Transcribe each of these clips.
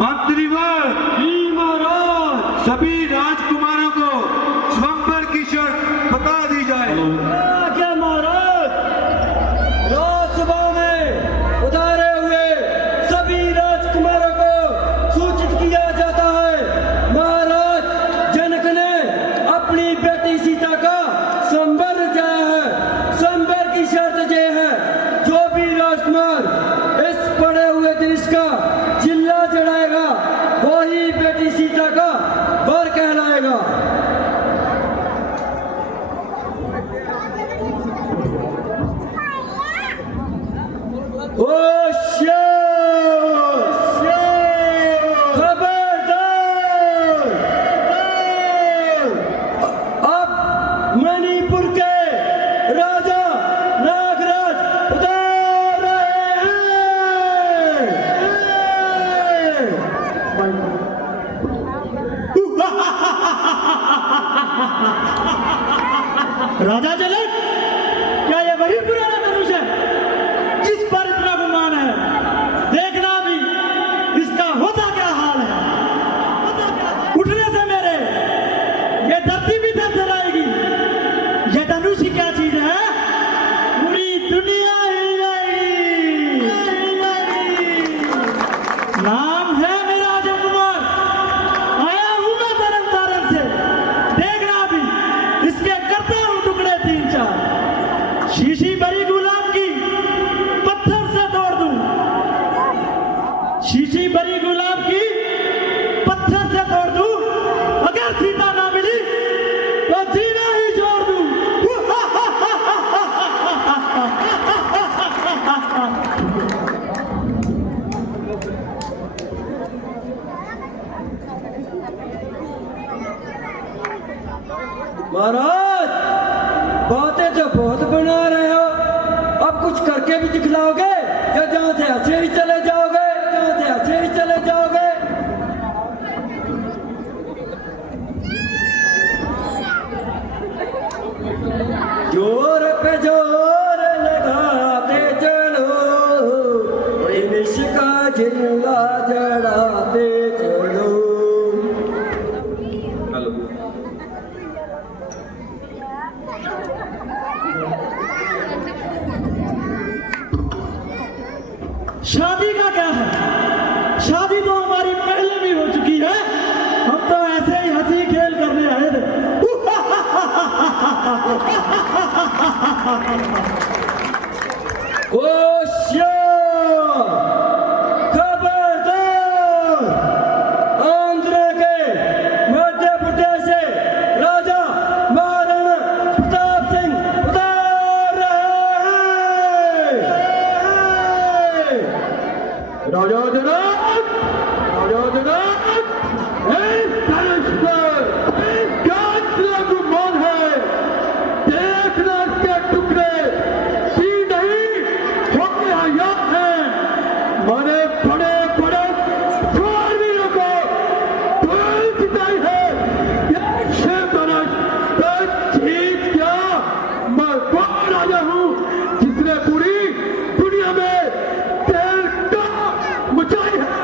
मंत्रीवर जी महाराज। सभी राजकुमारों को स्वयंवर की शर्त बता दी जाए। क्या महाराज, राजसभा में उतारे हुए सभी राजकुमारों को सूचित किया जाता है। महाराज जनक ने अपनी बेटी सीता का संवर जाया है। संवर की शर्त यह है, जो भी राजकुमार इस पड़े हुए देश का चिल्ला चढ़ाएगा वही बेटी सीता का वर कहलाएगा। खबरदार, अब मणिपुर के राजा नागराज उतार रहे हैं। राजा जनक, क्या ये वही पुराना धनुष है जिस पर इतना गुमान है? देखना भी इसका होता क्या हाल है। उठने से मेरे ये धरती भी थरथराएगी। ये धनुष ही क्या चीज है, पूरी दुनिया हिल जाएगी। नाम है मेरा अजय कुमार, आया हूं मैं तरन तारण से। देखना भी इसके करता हूं टुकड़े 3-4। शीशी भरी गुलाब की पत्थर से तोड़ दूं। शीशी भरी गुलाब की पत्थर से तोड़ दूं। अगर सीता ना मिली तो जीना ही छोड़ दूं। महाराज बातें तो बहुत बना रहे हो, अब कुछ करके भी दिखलाओगे या जहां से ऐसे ही चले जाओगे? जहां से ऐसे ही चले जाओगे? जोर पे जोर लगाते चलो, विष का जिल्ला जड़ाते चलो। शादी का क्या है? शादी तो हमारी पहले भी हो चुकी है। हम तो ऐसे ही हंसी खेल करने आए थे। खबरदार, आंध्र के मध्य प्रदेश से राजा महाराणा प्रताप सिंह उतार रहे हैं। राजा जनक, राजा जनक, क्या इतना गुमान है? देखना के टुकड़े भी नहीं होके आया है। मैंने बड़े बड़े वीरों को ढोल जिताई है। 100 बरस तक जीत गया। मैं वो राजा हूँ जिसने पूरी दुनिया में तेल का मचाई है।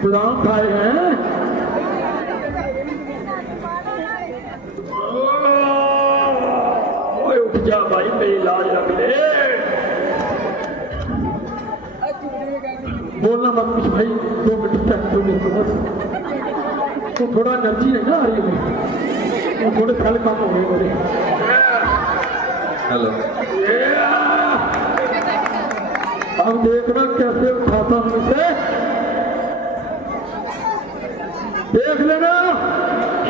प्रधान खाए हैं। ओए उठ जा भाई, मेरी लाज रख ले। बोलना मत कुछ भाई, 2 मिनट तक तो थोड़ा एनर्जी है ना आ रही है, वो थोड़े पहले काम हो गए मेरे। हेलो, अब देखना कैसे उठाता हूं इसे। देख लेना,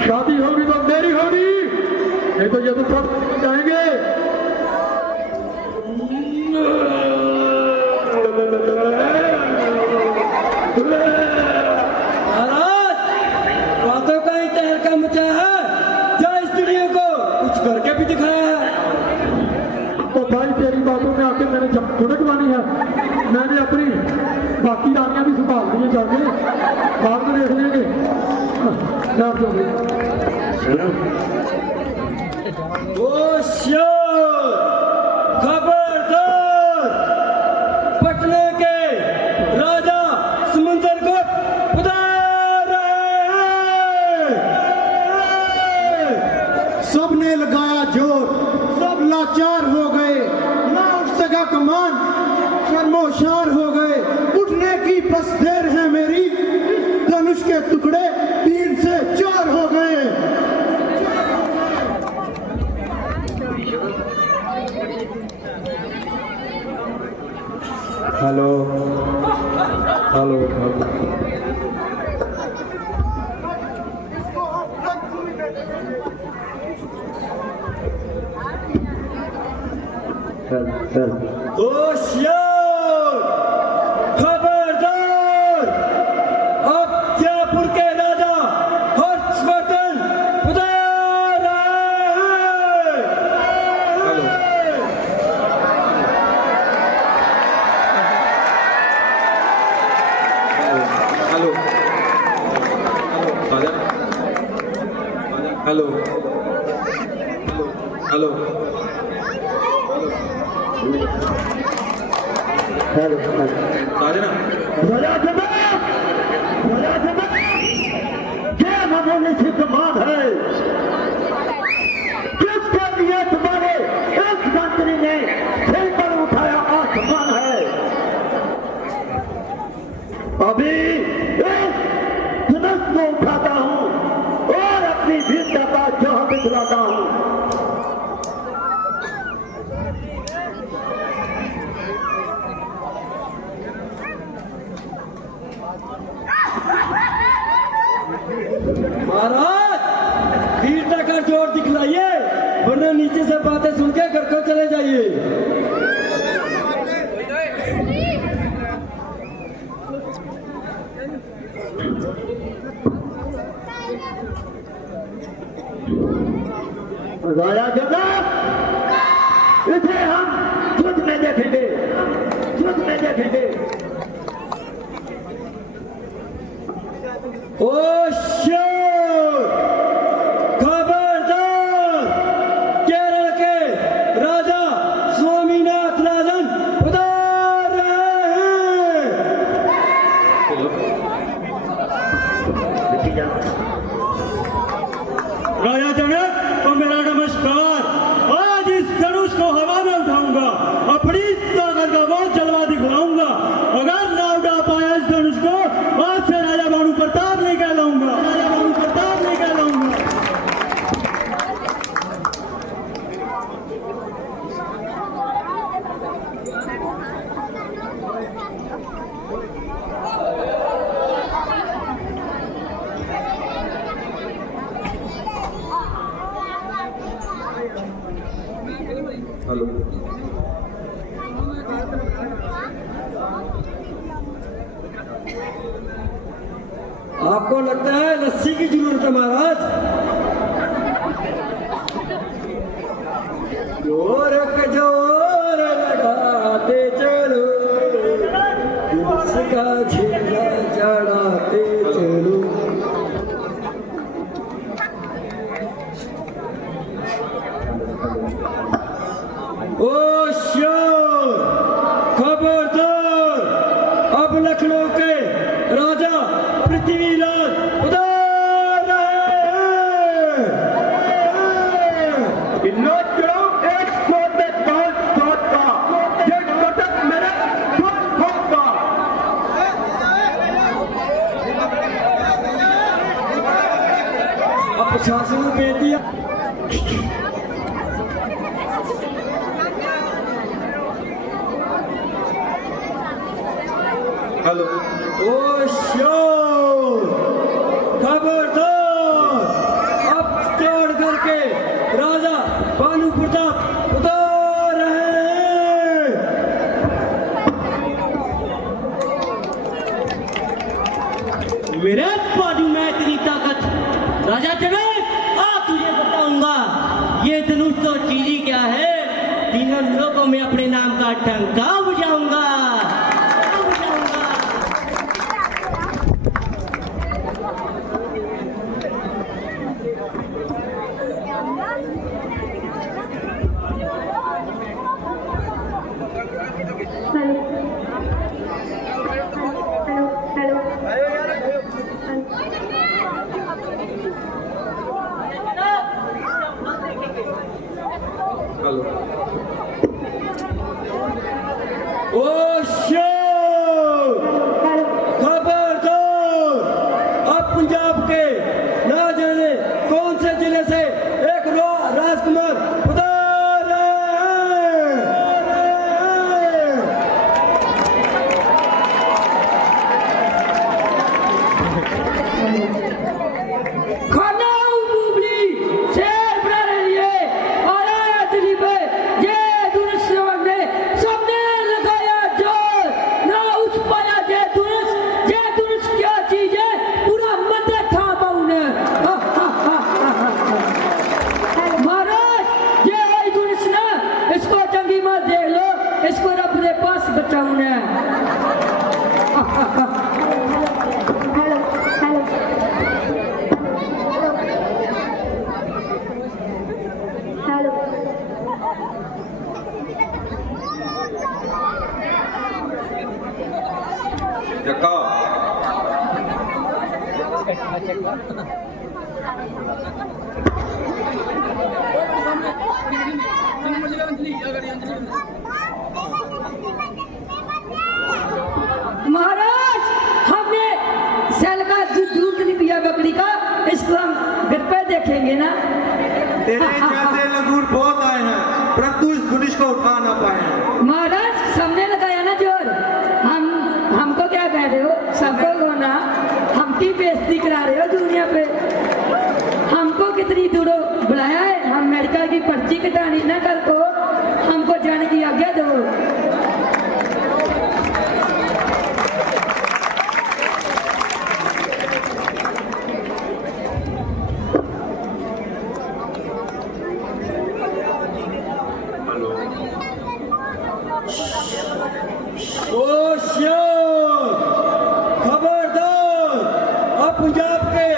शादी होगी तो मेरी होगी, नहीं तो ये तो सब जाएंगे। महाराज बातों का ही तहलका मचा है, या स्त्रियों को कुछ करके भी दिखाया है। तो भाई तेरी बातों में आके मैंने जब खुनक मानी है। मैंने अपनी बाकी रानियां भी संभाल ली जाके बाद में देख लेंगे। आप जो होशियार, खबरदार, पटना के राजा समुंदरगुप्त उधर आए। सबने लगाया जोर, सब लाचार हो गए, ना उठ सका कमान, शर्मोशार हो गए। उठने की बस देर है मेरी, धनुष के टुकड़े 3 से 4 हो गए। हेलो हेलो होशियार, खबरदार, अब जयपुर के राजा हर्षवर्धन उधर आए। हेलो हेलो हेलो राजना क्या मामूली सी बात है जिसके लिए तुम्हारे एक मंत्री ने सिर पर उठाया आसमान है। अभी इस धनुष को उठाता हूँ और अपनी वीरता का जहाँ दिखलाता हूँ। महाराज, वीरता का जोर दिखलाइए, वरना नीचे से बातें सुन के घर को चले जाइए। राजा जगत, इसे हम युद्ध में देखेंगे, युद्ध में देखेंगे। होशियार, खबरदार, केरल के राजा स्वामीनाथ राजन उधर आए। राजा जनक और मेरा नमस्कार। आज इस धनुष को हवा में उठाऊंगा, अपनी ताकत का बहुत जलवा दिखलाऊंगा। अगर ना उठा पाया इस धनुष को, आज से राजा भानु प्रताप लेकर लाऊंगा, राजा भानु प्रताप लेकर लाऊंगा। हेलो आपको लगता है लस्सी की जरूरत है महाराज? जोर के जोर लगाते चलो, इसका झीला चढ़ाते चलो। होशियार, खबरदार, अब लखनऊ के राजा पृथ्वीराज उधर आए। एक शॉट में 5 शॉट का, एक शतक मेरा 2 शॉट का। अब प्रशासन को भेज दिया। हेलो होशियार, खबरदार, अब चित्तौड़गढ़ के राजा भानु प्रताप उधर आए। मेरे बाजू में तेरी ताकत। राजा जनक, आ तुझे बताऊंगा ये धनुष तो चीज ही क्या है, तीनों लोगों में अपने नाम का टंका बजाऊंगा। खबरदार, अब पंजाब के ना जाने कौन से जिले से एक राजकुमार उतार रहे हैं। खानाऊ बुबली शेर बना रही है और आया दिल्ली पे ये दुरुस्त ने सबने लगाया जोर ना उस पाया ये दुरुस्त क्या चीज है पूरा मदद था बाउने महाराज ये है दुरुस्त ना इसको जंगी मार देख लो इसको रब ने पास बचाऊने जक्का महाराज हमने सेल का दूध नहीं पिया बकरी का इसको हम घर पे देखेंगे ना तेरे जैसे लंगूर बहुत आए हैं परंतु इस धनुष को उठा ना पाए हैं। महाराज सामने लगाया ना जोर हमको क्या कह रहे हो सबको होना हमकी बेइज्जती करा रहे हो दुनिया पे हमको कितनी दूरों बुलाया है हम मेडिकल की पर्ची कटानी ना कल को हमको जाने की आज्ञा दो खबरदार, अब पंजाब के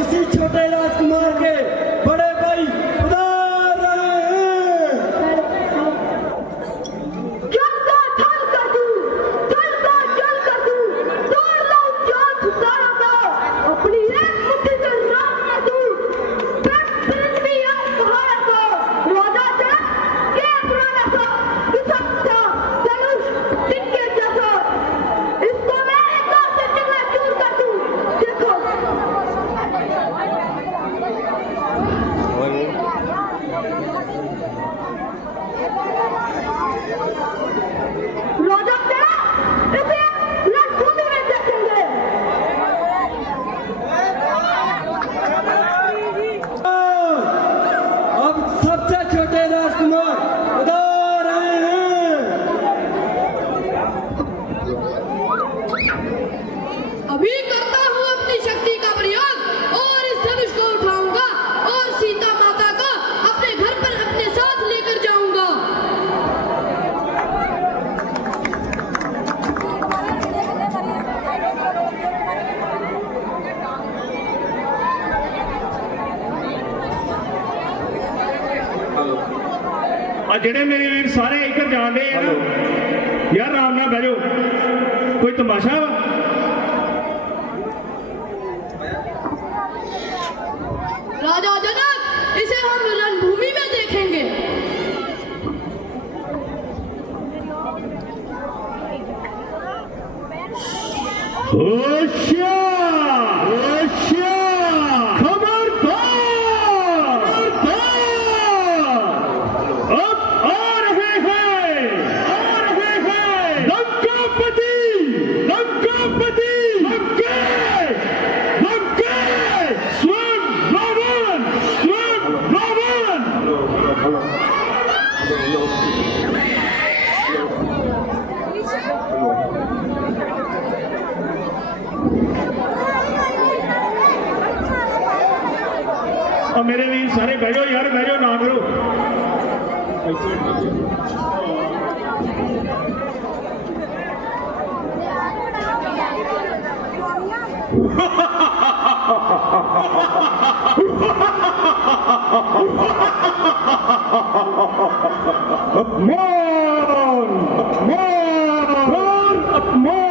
उसी छोटे राजकुमार के बड़े भाई उतार रहे हैं। जल कर दूं, जल कर दूं, तोड़ लो जान छुपारा को, अपनी एक मुट्ठी से राख कर दूं, फिर भी आप सहारा को, रोजा से के पुराना सा, किसक सा, धनुष, टिक्के जैसा, इसको मैं एक हाथ से टिकला चूर कर दूं, देखो। रोजा तेरा, इसे रणभूमि में देखेंगे। अब सबसे छोटे राजकुमार उतार रहे हैं। अभी करता हूँ अपनी शक्ति का प्रयोग और इस धनुष को उठाऊंगा और सीता माता को अपने घर पर अपने साथ लेकर जाऊंगा। आ जेड़े मेरे वीर सारे इधर जान रहे हैं ना यार आराम ना बैठो कोई तमाशा वा राजा जनक, इसे हम रणभूमि में देखेंगे। होशियार होशियार खबरदार अब आ रहे हैं लंकापति लंकेश स्वयं रावण और मेरे वीर सारे बैठो यार बैठो ना करो अपमान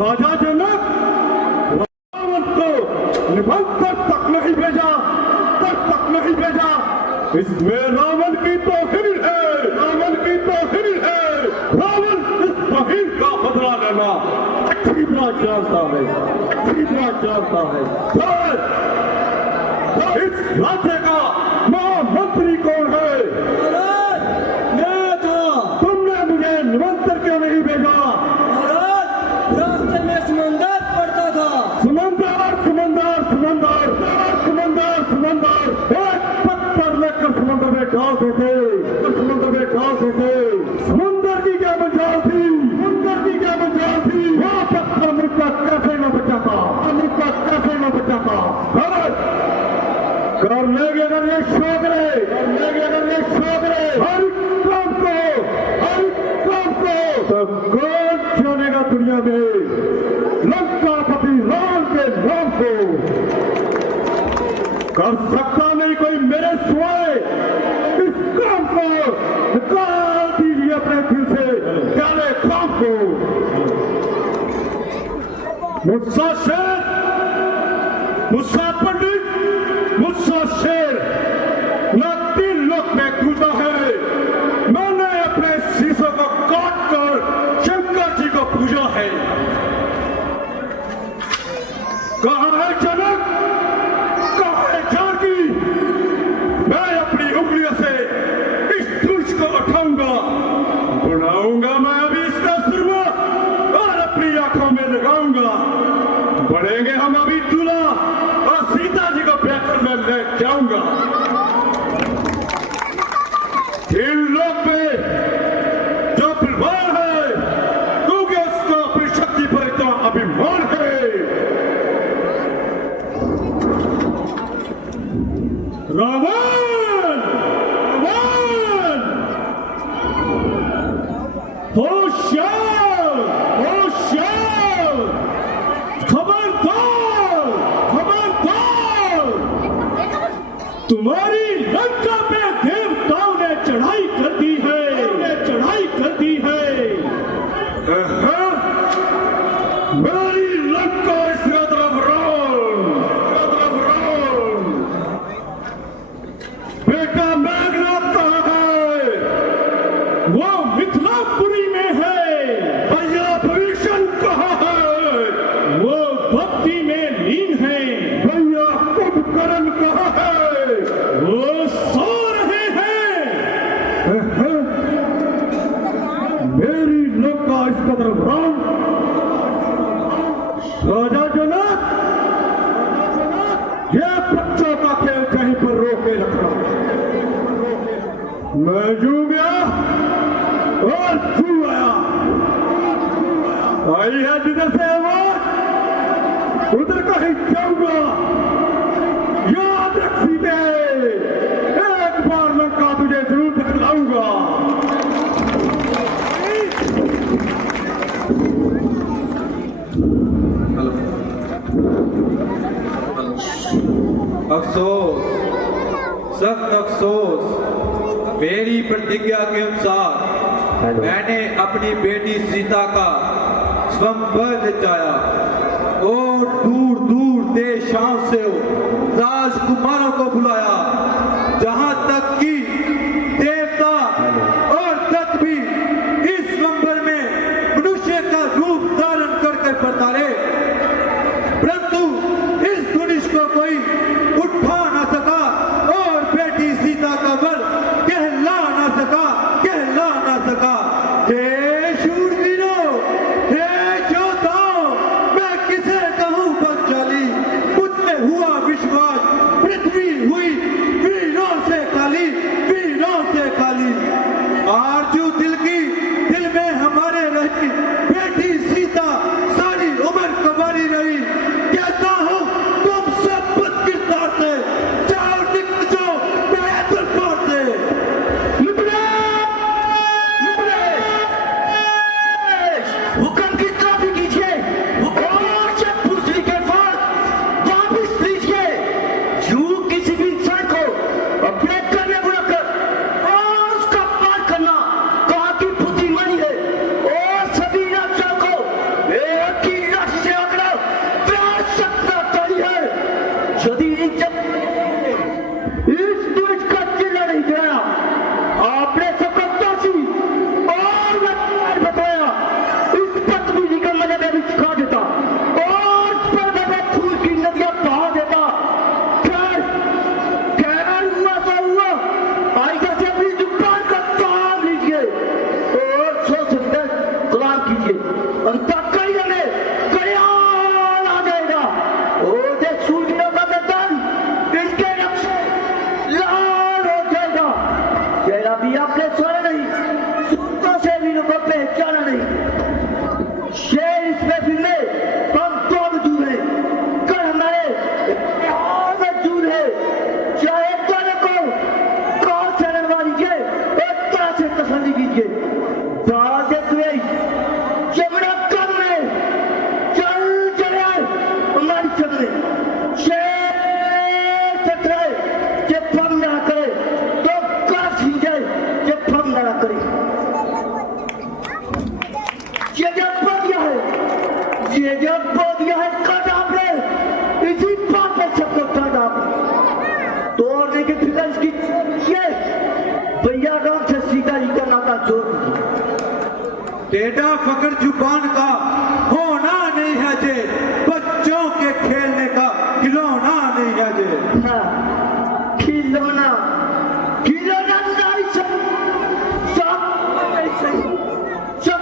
राजा जनक रावण को निबंधक तक नहीं भेजा इसमें रावण की तौहीन है माँ अच्छी बात जानता है, अच्छी बात जानता है। फिर इस राज्य का महामंत्री कौन है? महाराज मैं था। तुमने मुझे निमंत्रण क्यों नहीं भेजा? महाराज रास्ते में समंदर पड़ता था। समंदर समंदर समंदर समंदर समंदर एक पत्थर लेकर समंदर में डाल देते, समंदर में डाल देते। समंदर की क्या मजाल थी? समंदर की क्या मजाल थी? वो पत्थर अमृता कैसे न बचाता, अमृता कैसे न बचाता? कर लेंगे अगर ये शौक रहे, कर लेंगे अगर ये शौक रहे हर काम को, हर काम को। तो कौन जानेगा दुनिया में लंकापति राम के नाम को? कर सकता नहीं कोई मेरे सिवाय। इस काम को निकाल दीजिए अपने दिल से, काले काम को। मुझसा शेर, मुझसा पंडित, मुझसा शेर न 3 लोक में कूदा है। मैंने अपने शीशों को काट कर शंकर जी को पूजा है। कहाँ है जनक, कहाँ है जानकी? मैं अपनी उंगलियों से इस धनुष को उठाऊंगा, बुलाऊंगा मैं अभी इसका सुरमा और अपनी आंखों में लगाऊंगा। बढ़ेंगे हम अभी दूल्हा और सीता जी को बैठकर मैं ले जाऊंगा। 3 लोक में जो बलवान है क्योंकि उसको अपनी शक्ति पर इतना अभिमान है। रावण, रावण, होशियार, होशियार, खबरदार, खबरदार। तुम्हारी लंका पे देवताओं ने चढ़ाई कर दी है, चढ़ाई कर दी है। मेरी लंका इसका तरफ रोन, बेटा मेघनाथ कहाँ है? वो मिथिलापुरी में है। भैया भविष्य कहाँ है? वो भक्ति में लीन है। भैया कुंभकर्ण कहाँ है? वो सो रहे हैं। मेरी लंका इसका तरफ रोन। राजा जनक, ये बच्चों का खेल कहीं पर रोक के रखना। मैं जू गया और जू आया। आई है जिधर से आवाज उधर कहीं जाऊंगा। याद रख सीते, एक बार लंका तुझे जरूर दिखलाऊंगा। अफसोस, सख्त अफसोस। मेरी प्रतिज्ञा के अनुसार मैंने अपनी बेटी सीता का स्वयंवर रचाया और दूर दूर देशां से राजकुमारों को बुलाया, जहां तक कि देवता और दत्त भी इस स्वयंवर में मनुष्य का रूप धारण करके पधारे, परंतु इस धनुष को कोई उठा ना सका और बेटी सीता का वर कहला ना सका, कहला ना सका। हे शूरवीरों, हे योद्धाओं, मैं किसे कहूं बलशाली? मुझ में हुआ विश्वास, पृथ्वी हुई सोच समझकर गुलाम कीजिए, अंतः कड़िया में कड़ियाल आ जाएगा। ओ देख सूरवीरों का मैदान इनके नक्शे लाल हो जाएगा। चेहरा भी आपने छोड़ा नहीं, सूरतों से वीरों को पहचाना नहीं। शेर इसमें फिरने हम तो मौजूद है, कल हमारे यहाँ मौजूद है। चाहे दोनों को कौन से लड़वा लीजिए, एक तरह से तसल्ली कीजिए। दाल देते हुए जमुना कम में चल चले हमारी चलने। शेर चतरे जब फम ना करे तो काश ही जाए, जब फम ना करे। ये जब बोलिया है, ये जब बोलिया है कदम ने इसी बात पे सबको कदम तोड़ने की फिक्र इसकी ये भैया राम से सीता जी का नाता जोड़ दीजिए। टेढ़ा फकर जुबान का होना नहीं है जे, बच्चों के खेलने का खिलौना नहीं है जे। हाँ, खिलौना खिलौना नहीं सही, सब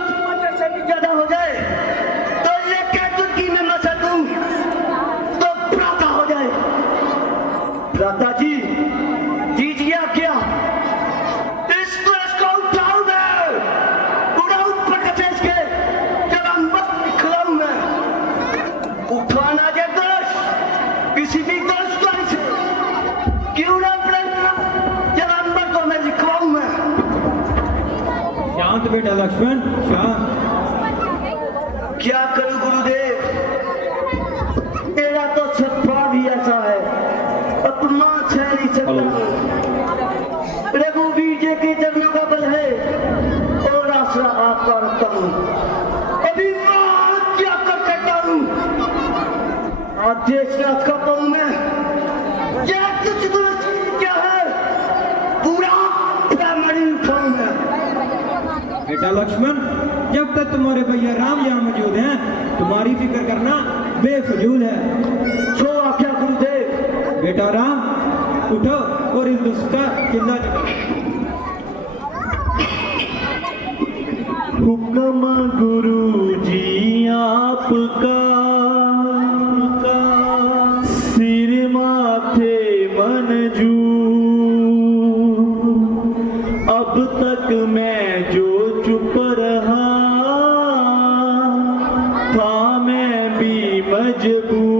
से भी ज्यादा हो जाए तो लेके तुर्की में मसल दूं तो प्राता हो जाए। प्राता जी दीजिए क्या, इस पुरुष को उठाऊं मैं, उड़ाऊं प्रकाश के जब हम मत निकलाऊं मैं। उठाना जे दर्श किसी भी दर्श को से क्यों ना पड़ेगा, जब अंबर को मैं लिखवाऊं मैं। शांत बेटा लक्ष्मण, शांत। क्या करूं गुरुदेव, मेरा तो सत्वा भी ऐसा है, अपमान सह नहीं सकता। रघुवीर जी के चरणों का बल है और आसरा आपका रखता हूं। अभिमान क्या कर कहता हूं, आदेशनाथ का पाऊं मैं। क्या तुझ क्या है, पूरा मणि उठाऊं मैं। बेटा लक्ष्मण, जब तक तुम्हारे भैया राम यहाँ मौजूद हैं, तुम्हारी फिक्र करना बेफजूल है। जो आज्ञा गुरुदेव। बेटा राम, उठो और इस दुष्ट का चिल्ला चुका। हुक्म गुरु जी आपका, सिर माथे मंजूर। अब तक मैं जो चुप रहा था, मैं भी मजबूर।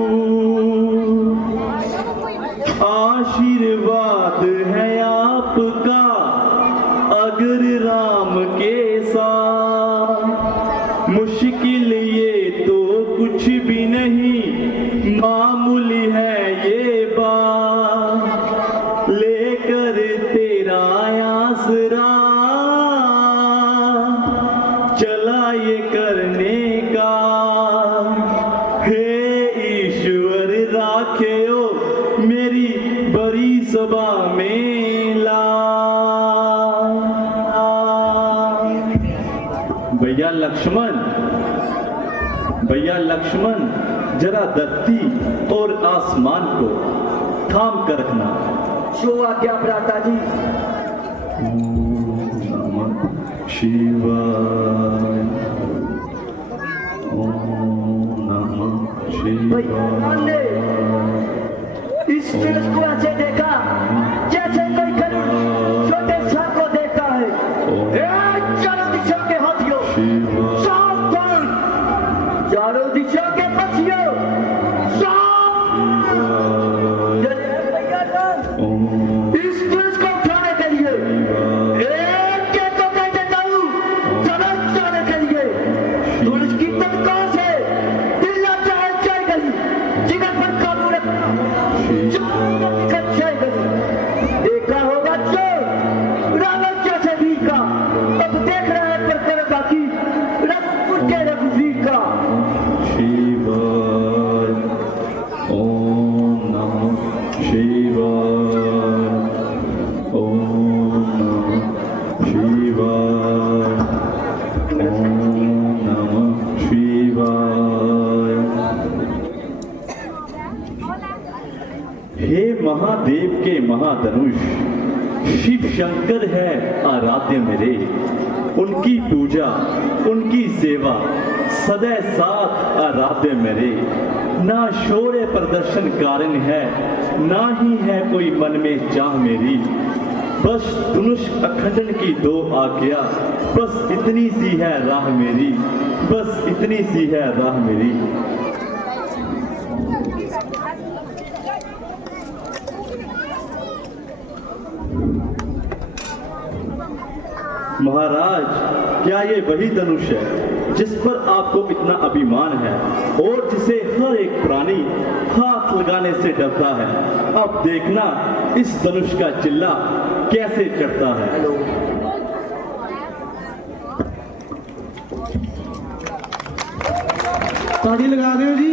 आशीर्वाद है आपका अगर राम के साथ, मुश्किल ये तो कुछ भी नहीं, मामूली है ये बात। लेकर तेरा आसरा चला ये करने का, हे ईश्वर राखे ओ मेरी बड़ी सभा में ला। भैया लक्ष्मण, भैया लक्ष्मण, जरा धरती और आसमान को थाम कर रखना। जो आज्ञा भ्राता जी। नमः शिवाय, ओम नमः भैया ने शिवाय। इस पुरुष को ऐसे देखा जैसे कोई गरीब छोटे सा को देखता है। ए, चारों दिशा के हाथियों, सावधान! चारों दिशा के पक्षियों, सावधान! इस पुरुष को उठाने के लिए एक के तो कह देता हूँ, समझ जाने के लिए पुरुष की तत्काल से दिल ना चाहे चाहे गई, जिगर पर काबू रखना, देखा होगा जो रावण जैसे वीर का, अब देख रहा है पर कर बाकी रघुपुर के रघुवीर का। शिवाय, ओम नमः शिवाय, ओम नमः शिवाय, ओम नमः शिवाय। हे महादेव के महाधनुष, शिव शंकर है आराध्य मेरे। उनकी पूजा, उनकी सेवा सदै साथ आराध्य मेरे। ना शोरे प्रदर्शन कारण है, ना ही है कोई मन में चाह मेरी। बस धनुष अखंडन की दो आज्ञा, बस इतनी सी है राह मेरी, बस इतनी सी है राह मेरी। महाराज, क्या ये वही धनुष है जिस पर आपको इतना अभिमान है और जिसे हर एक प्राणी हाथ लगाने से डरता है? अब देखना इस धनुष का चिल्ला कैसे चढ़ता है। ताली लगा रहे हो जी।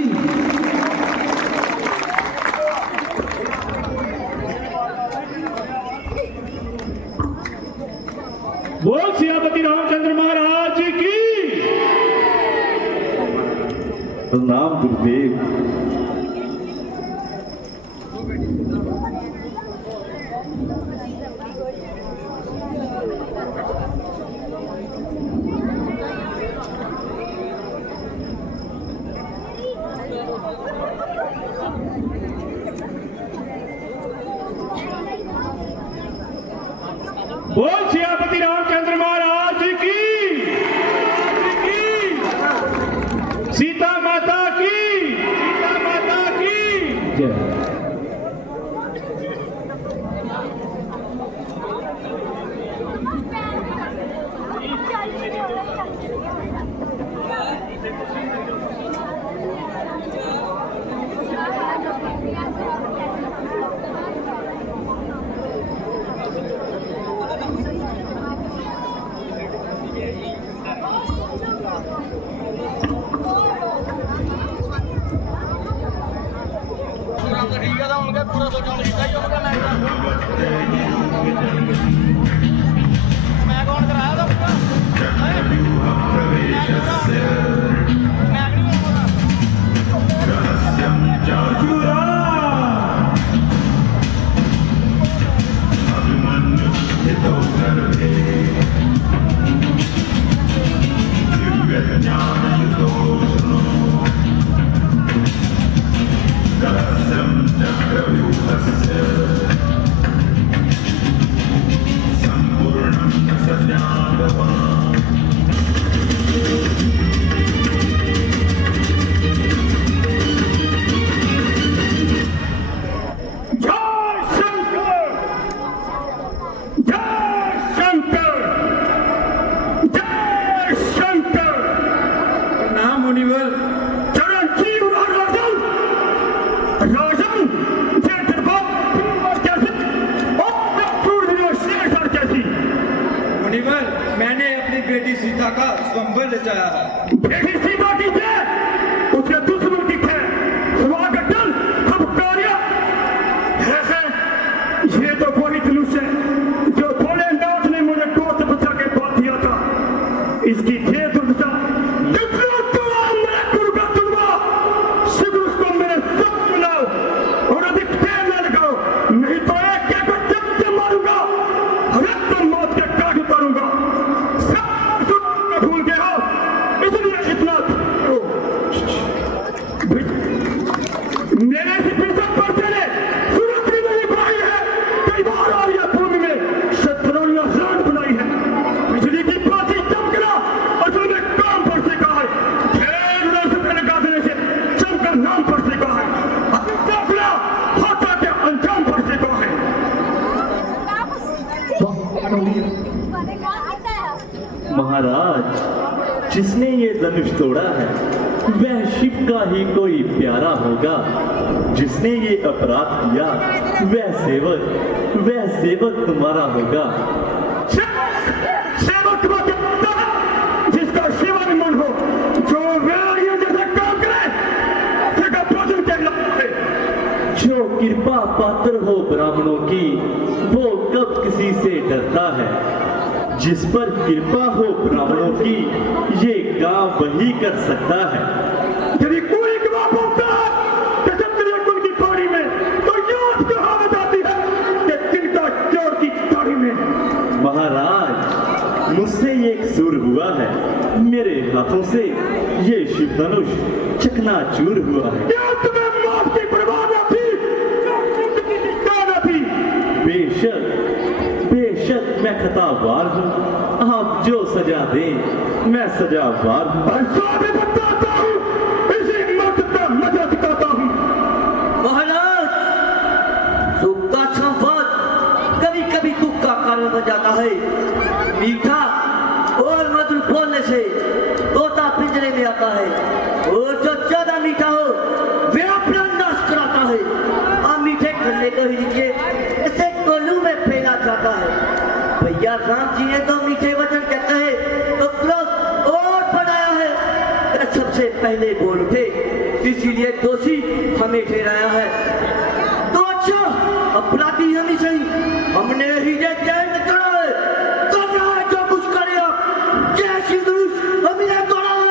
बोल सियापति रामचंद्र महाराज की। प्रणाम गुरुदेव। बोल सियापति रामचंद्र महाराज की। सीता माता की। सीता माता की जय। मुनिवर, मैंने अपनी बेटी सीता का स्वयंवर रचाया है। बेटी सीता की जय, उसके दुश्मन की है स्वागतन सब कार्य है। ये तो वही धनुष है जो भोलेनाथ ने मुझे गोद बचा के बांध दिया था। इसकी ये दुर्दशा और अधिक देर न लगाओ, नहीं तो एक एक जब से मारूंगा, रक्त मौत के काट उतारूंगा। सब भूल गए हो, इसलिए इतना मेरे से पीछे पड़ते ने सूरत भी नहीं बनाई है। कई बार और यह भूमि में शत्रुओं रात बनाई है। बिजली की बाती चमकना असल में काम पर सीखा है। ढेर वर्ष पहले लगा देने से चमका नाम पर सीखा है। अंजाम पर सीखा है। महाराज, जिसने ये धनुष तोड़ा है वह शिव का ही कोई प्यारा होगा। जिसने ये अपराध किया वह सेवक तुम्हारा होगा। सेवक जिसका सेवा निमन हो, जो वेलारियों जैसे काम करे, जगह भोजन कहलाता है। जो कृपा पात्र हो ब्राह्मणों की, वो कब किसी से डरता है। जिस पर कृपा हो ब्राह्मणों की, ये काम वही कर सकता है। यदि कोई गवाह होता है कुल की पौड़ी में, तो याद कहावत आती है कि चिंता चोर की पौड़ी में। महाराज, मुझसे ये एक हुआ है, मेरे हाथों से ये शिव धनुष चकनाचूर हुआ है। क्या तुम्हें मौत की परवाह न थी? क्या जिंदगी की चिंता न थी? बेशक बेशक मैं खतावार हूँ, आप जो सजा दें मैं सजावार हूँ। ऐसा भी बताता हूँ, इसी मर्द का मजा दिखाता हूँ। महाराज, सुख का संवाद कभी कभी दुख का कारण बन जाता है। मीठा और मधुर बोलने से तोता पिंजरे में आता है, और जो ज्यादा मीठा हो वे अपना नाश कराता है। आप मीठे खन्ने को ही लीजिए, इसे कोलू में फेंका जाता है। भैया राम जी ने तो मीठे वचन कहते हैं तो क्रोध और बढ़ाया है। वे सबसे पहले बोल उठे, इसीलिए दोषी हमें ठहराया है। तो अच्छा, अपराधी हम ही सही, हमने ही ये चैन तोड़ा है। करना है जो कुछ करे आप, जय श्री धनुष हमने तोड़ा है।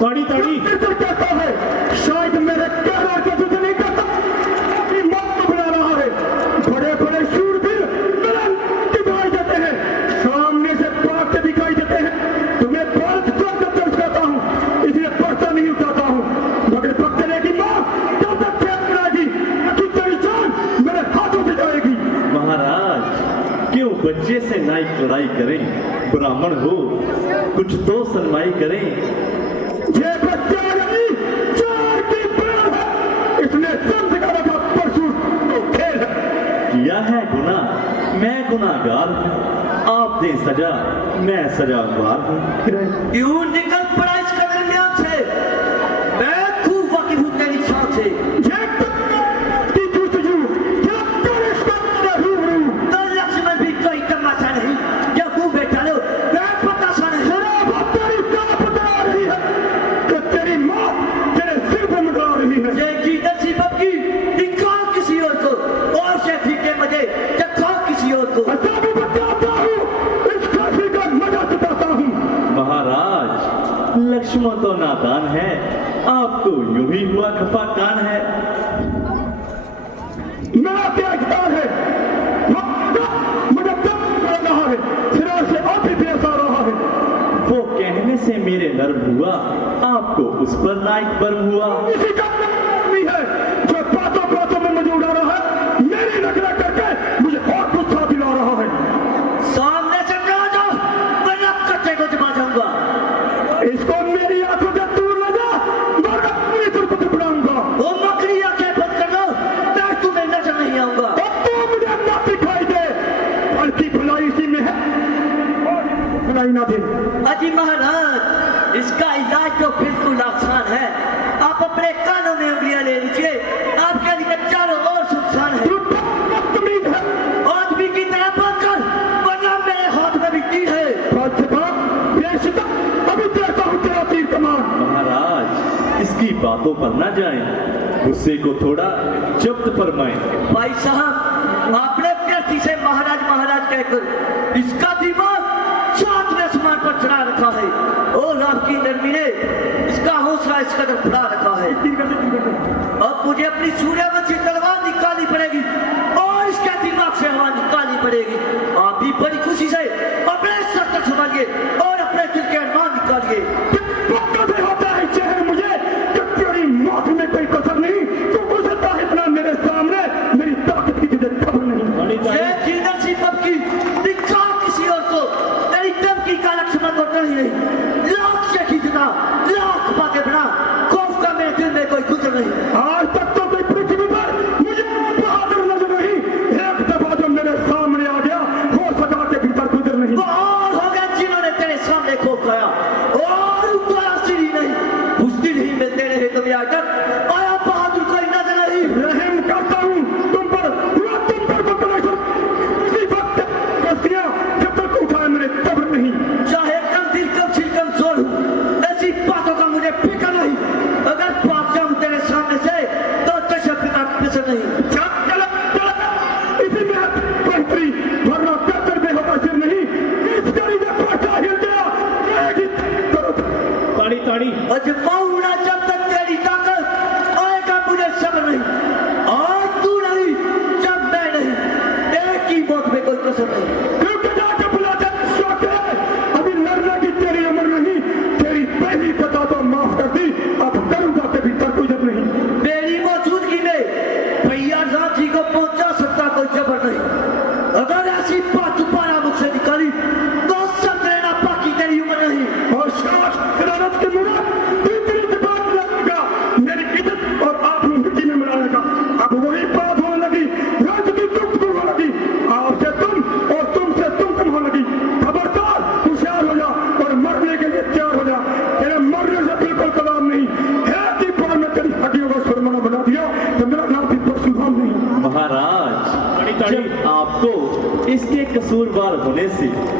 ताड़ी ताड़ी कहता है, शायद मेरे कहने के जुद नहीं करता, अपनी मौत को बुला रहा है। बड़े बड़े शूरवीर दिखाई देते हैं, सामने से भागते दिखाई देते हैं। तुम्हें भारत छोड़ कर दर्ज करता हूँ, इसलिए पर्चा नहीं उठाता हूँ। मगर पकड़ने की माँ जब तक फेंक कराएगी, कि तेरी जान मेरे हाथों से जाएगी। महाराज, क्यों बच्चे से नाई कड़ाई करें? ब्राह्मण हो, कुछ तो शर्माई करें। ये बच्चा नहीं, चार की बड़ा है, इसने समझ का रखा परशु तो खेल है। किया है गुनाह, मैं गुनाहगार हूँ, आप दें सजा, मैं सजावार हूँ। क्यों निकल पड़ा इस कदर में आपसे? मैं खूब वाकिफ हूँ तेरी शान से। तो लक्ष्मण भी कोई तमाशा नहीं, क्या मुंह बैठा लो, मैं पताशा नहीं। तेरी माँ तेरे सिर पर मंडरा रही है। जय की नसीबत की दिखाओ किसी और को, और से फीके मजे चखाओ किसी और को। ऐसा भी बताता हूँ, इस काशी का मजा चुकाता हूँ। महाराज, लक्ष्मण तो नादान है, आपको यूं ही हुआ खफा कान है। मेरा क्या इख्तियार है? मुझे तब कर रहा है, सिरा से आप ही पेश आ रहा है। वो कहने से मेरे नर्म हुआ, आपको उस पर नाइक बर्म हुआ। इसी का आदमी है जो बातों बातों में मुझे उड़ा रहा है, मेरी नजर करके मुझे और गुस्सा दिला रहा है। सामने से कहा जाओ, वरना कच्चे को जमा जाऊंगा। इसको मेरी आंखों से दूर ले जा, वरना पूरी दुर्गति बढ़ाऊंगा। वो मकड़ी आंखें बंद कर लो, मैं तुम्हें नजर नहीं आऊंगा। अब तो मुझे ना दिखाई दे, बल्कि भलाई इसी में है, और भलाई ना दे। अजी महाराज, इसका इलाज तो बिल्कुल आसान है। आप अपने कानों में उंगलियां ले लीजिए, आपके लिए चारों ओर सुनसान है। तू बदतमीज है। आदमी की तरह बात कर, वरना मेरे हाथ में भी तीर है। बेशुदा अभी देखता हूँ तेरा तीर कमान। महाराज, इसकी बातों पर न जाएं, गुस्से को थोड़ा जब्त फरमाएं। भाई साहब, आपने व्यक्ति से महाराज महाराज कहकर इसका दिमाग सातवें आसमान पर चढ़ा रखा है, और आपकी नरमी ने इसका हौसला इस कदर बढ़ा रखा है। अब मुझे अपनी सूर्यवंशी तलवार निकालनी पड़ेगी, और इसके दिमाग से हवा निकालनी पड़ेगी। आप भी बड़ी खुशी से अपने सर तक संभालिए और अपने दिल के अरमान निकालिए। कैसे होता है चेहरे मुझे कि तेरी मौत में कोई कसर नहीं, तू गुजरता है इतना मेरे सामने, मेरी ताकत की तुझे खबर नहीं। ये की नसीबत की दिखाओ किसी और को, तेरी धमकी का लक्ष्मण को नहीं नहीं। लाख से खींचना, लाख बातें बना, खौफ का मेरे दिल में कोई गुजर नहीं। आज तक तो कोई पृथ्वी पर मुझे बहादुर नजर नहीं, एक दफा जो मेरे सामने आ गया वो सजा के भीतर गुजर नहीं। वो और हो गए जिन्होंने तेरे सामने खौफ खाया, और उनको आसिर ही नहीं, उस दिन ही में तेरे हित में आकर आया बहादुर कोई नजर नहीं। रहम करता हूँ तुम पर, तुम पर बदमाश किसी वक्त गलतियां जब तक उठाए मेरे तब नहीं। चाहे कम दिल कम छिल कमजोर हूँ, ऐसी बातों का मुझे फिक्र नहीं। अगर भाग जाऊं तेरे सामने से तो तशब्बुस का पिसर नहीं। इसी में बेहतरी, वरना बेहतर बेहोता सिर नहीं। इस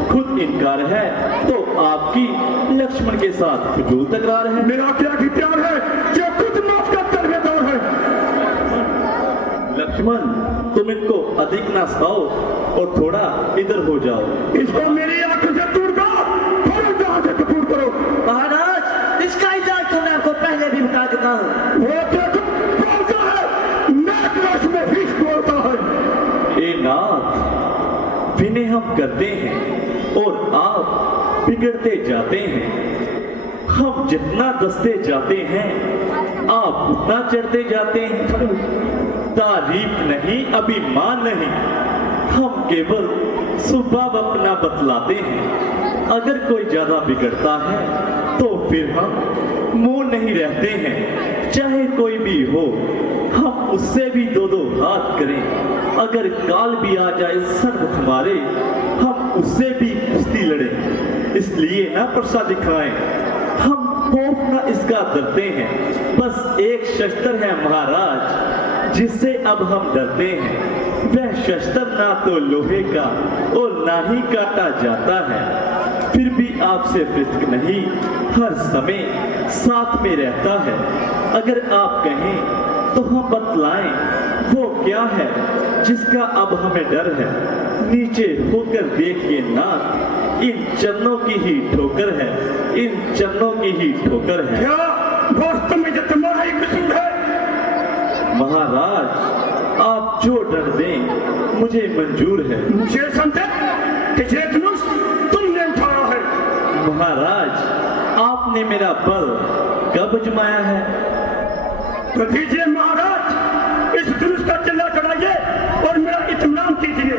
खुद इनकार है तो आपकी लक्ष्मण के साथ फिजूल तकरार है। मेरा क्या इख्तियार है जो खुद माफ का तरवेदार है। लक्ष्मण, तुम इनको अधिक ना सताओ और थोड़ा इधर हो जाओ। इसको मेरी आंखों से दूर करो, थोड़ा जहां से दूर करो। महाराज, इसका इलाज तो मैं आपको पहले भी बता चुका हूँ। वो क्या बोलता है, नाक रस में विष बोलता है। ए नाथ, विनय हम करते हैं और आप बिगड़ते जाते हैं। हम जितना दसते जाते हैं आप उतना चढ़ते जाते हैं। तारीफ नहीं, अभिमान नहीं, हम केवल स्वभाव अपना बतलाते हैं। अगर कोई ज्यादा बिगड़ता है तो फिर हम मुंह नहीं रहते हैं, चाहे कोई भी हो। हम उससे भी दो दो हाथ करें। अगर काल भी आ जाए सर्वथ हमारे, हम उससे भी कुश्ती लड़े। इसलिए ना परसा दिखाएं, हम खौफ ना इसका डरते हैं। बस एक शस्त्र है महाराज जिससे अब हम डरते हैं। वह शस्त्र ना तो लोहे का और ना ही काटा जाता है। फिर भी आपसे पृथक नहीं, हर समय साथ में रहता है। अगर आप कहें तो हम बतलाएं वो क्या है जिसका अब हमें डर है। नीचे होकर देखिए नाथ, इन चरणों की ही ठोकर है, इन चरणों की ही ठोकर है। क्या वास्तव में जो तुम्हारा ही कसूर है? महाराज, आप जो डर दें मुझे मंजूर है। मुझे समझे कि ये धनुष तुमने उठाया है। महाराज, आपने मेरा बल कब जमाया है? तो दीजिए महाराज, इस धनुष का चिल्ला चढ़ाइए और मेरा इत्मीनान कीजिए।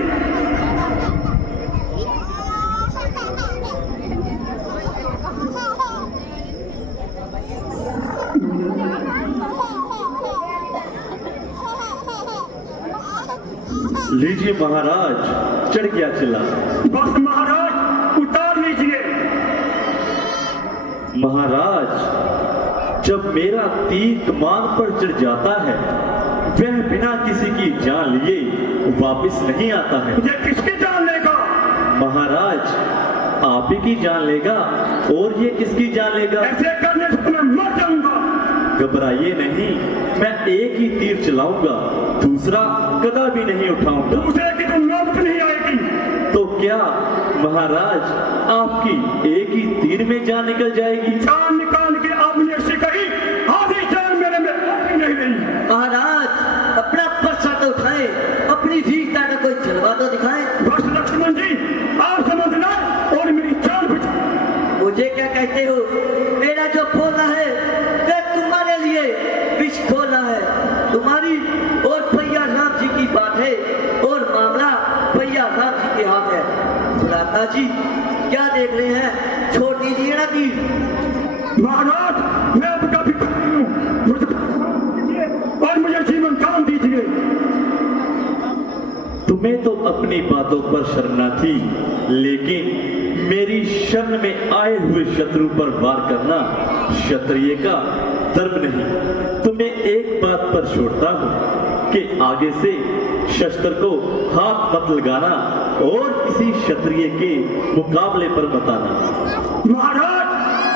लीजिए महाराज, चढ़ गया चिल्ला। बस महाराज, उतार लीजिए। महाराज, जब मेरा तीर कमान पर चढ़ जाता है वह बिना किसी की जान लिए वापस नहीं आता है। ये किसकी जान लेगा? महाराज, आप ही की जान लेगा। और ये किसकी जान लेगा? ऐसे करने से मैं मर जाऊंगा। घबराइए नहीं, मैं एक ही तीर चलाऊंगा, दूसरा गदा भी नहीं उठाऊंगा। दूसरे की तो नौबत नहीं आएगी। तो क्या महाराज, आपकी एक ही तीर में जान निकल जाएगी? जान निकाल के आपने ऐसी कही, आधी जान मेरे में आती नहीं रही। महाराज, अपना पर्चा तो उठाए, अपनी वीरता का कोई जलवा तो दिखाए। बस लक्ष्मण जी, आप समझ लाए और मेरी जान बचा। मुझे क्या कहते हो? मेरा जो बोलना है वह तुम्हारे लिए विष खोलना है। तुम्हारी और भैया राम जी की बात है और मामला भैया राम जी के हाथ है। भ्राता जी क्या देख रहे हैं? छोड़ दीजिए ना तीर। महाराज, मैं आपका भी मुझे और मुझे जीवन दान दीजिए। तुम्हें तो अपनी बातों पर शर्म न थी, लेकिन मेरी शरण में आए हुए शत्रु पर वार करना क्षत्रिय का धर्म नहीं। तुम्हें एक बात पर छोड़ता हूं कि आगे से शस्त्र को हाथ मत लगाना और किसी क्षत्रिय के मुकाबले पर मत आना। महाराज,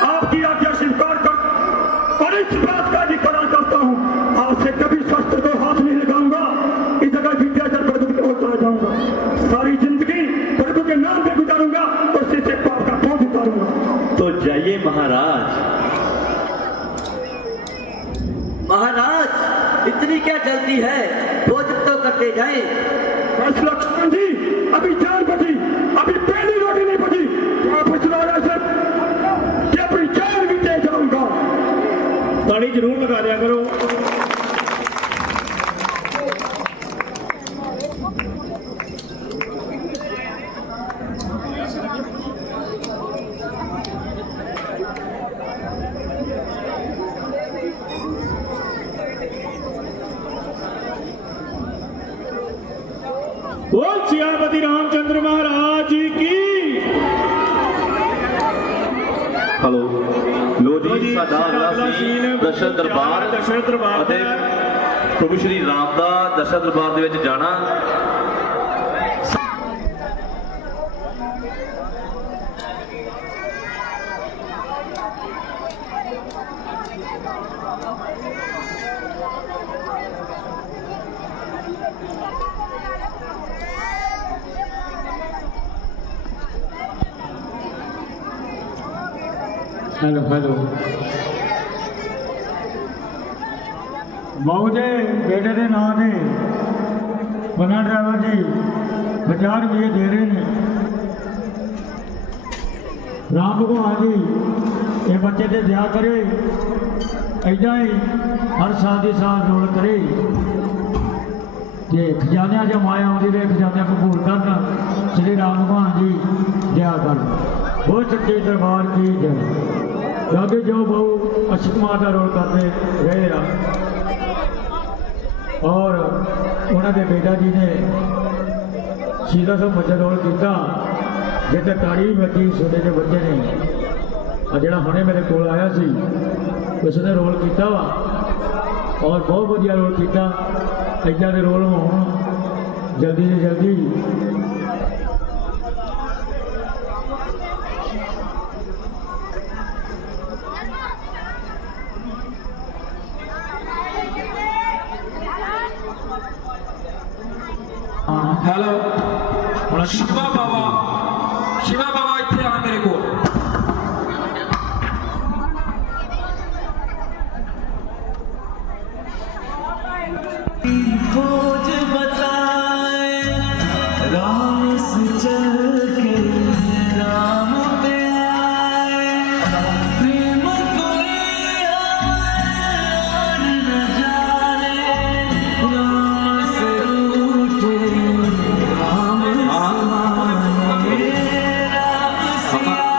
आपकी आज्ञा स्वीकार कर और इस बात का इकरार करता हूँ, आपसे कभी शस्त्र को हाथ नहीं लगाऊंगा। इस जगह विद्याधर प्रभु की ओर चला जाऊंगा। सारी जिंदगी प्रभु के नाम पे गुजारूंगा और सिर से पाप का बोझ उतारूंगा। तो जाइए महाराज। महाराज, इतनी क्या जल्दी है? भोजन तो करते जाएं। बस लक्ष्मण जी, अभी जान बची, अभी पहली रोटी नहीं बची। वापस लौटा सर कि अपनी जान भी दे जाऊंगा। ताड़ी जरूर लगा दिया करो। बोल सियापति रामचंद्र महाराज की। हेलो, लो जी, साडा अगला सीन दशरथ दरबार ਅਤੇ ਪ੍ਰਭੂ ਸ਼੍ਰੀ ਰਾਮ ਦਾ ਦਸ਼ਰਥ ਦਰਬਾਰ ਦੇ ਵਿੱਚ ਜਾਣਾ। हेलो हेलो बहु दे बेटे के नाम ने बना ड्राइवर जी 50 रुपये दे रहे हैं। राम भगवान जी ये बच्चे से ब्याह करे ऐदा ही हर साल के साल रोल करे जे खजानिया जो माया आती रहे खजानिया कबूल करना श्री राम भगवान जी दया कर बहुत सच्चे दरबार की जय। दादे जो बहु अक्षय कुमार का रोल करते रहे और उन्होंने बेटा जी ने सीधा सब बच्चे रोल किया जिते तारीफ बची छोटे जो बच्चे ने जोड़ा हमने मेरे को आया सी उसने रोल किया वा और बहुत बढ़िया रोल किया। इदा के रोल हो जल्दी से जल्दी हेलो शिवा बाबा इतने आ मेरे को खोज बताए राम से चल के राम पे आए प्रेम कोई और न जाने राम से रूठे राम समाने राम सिया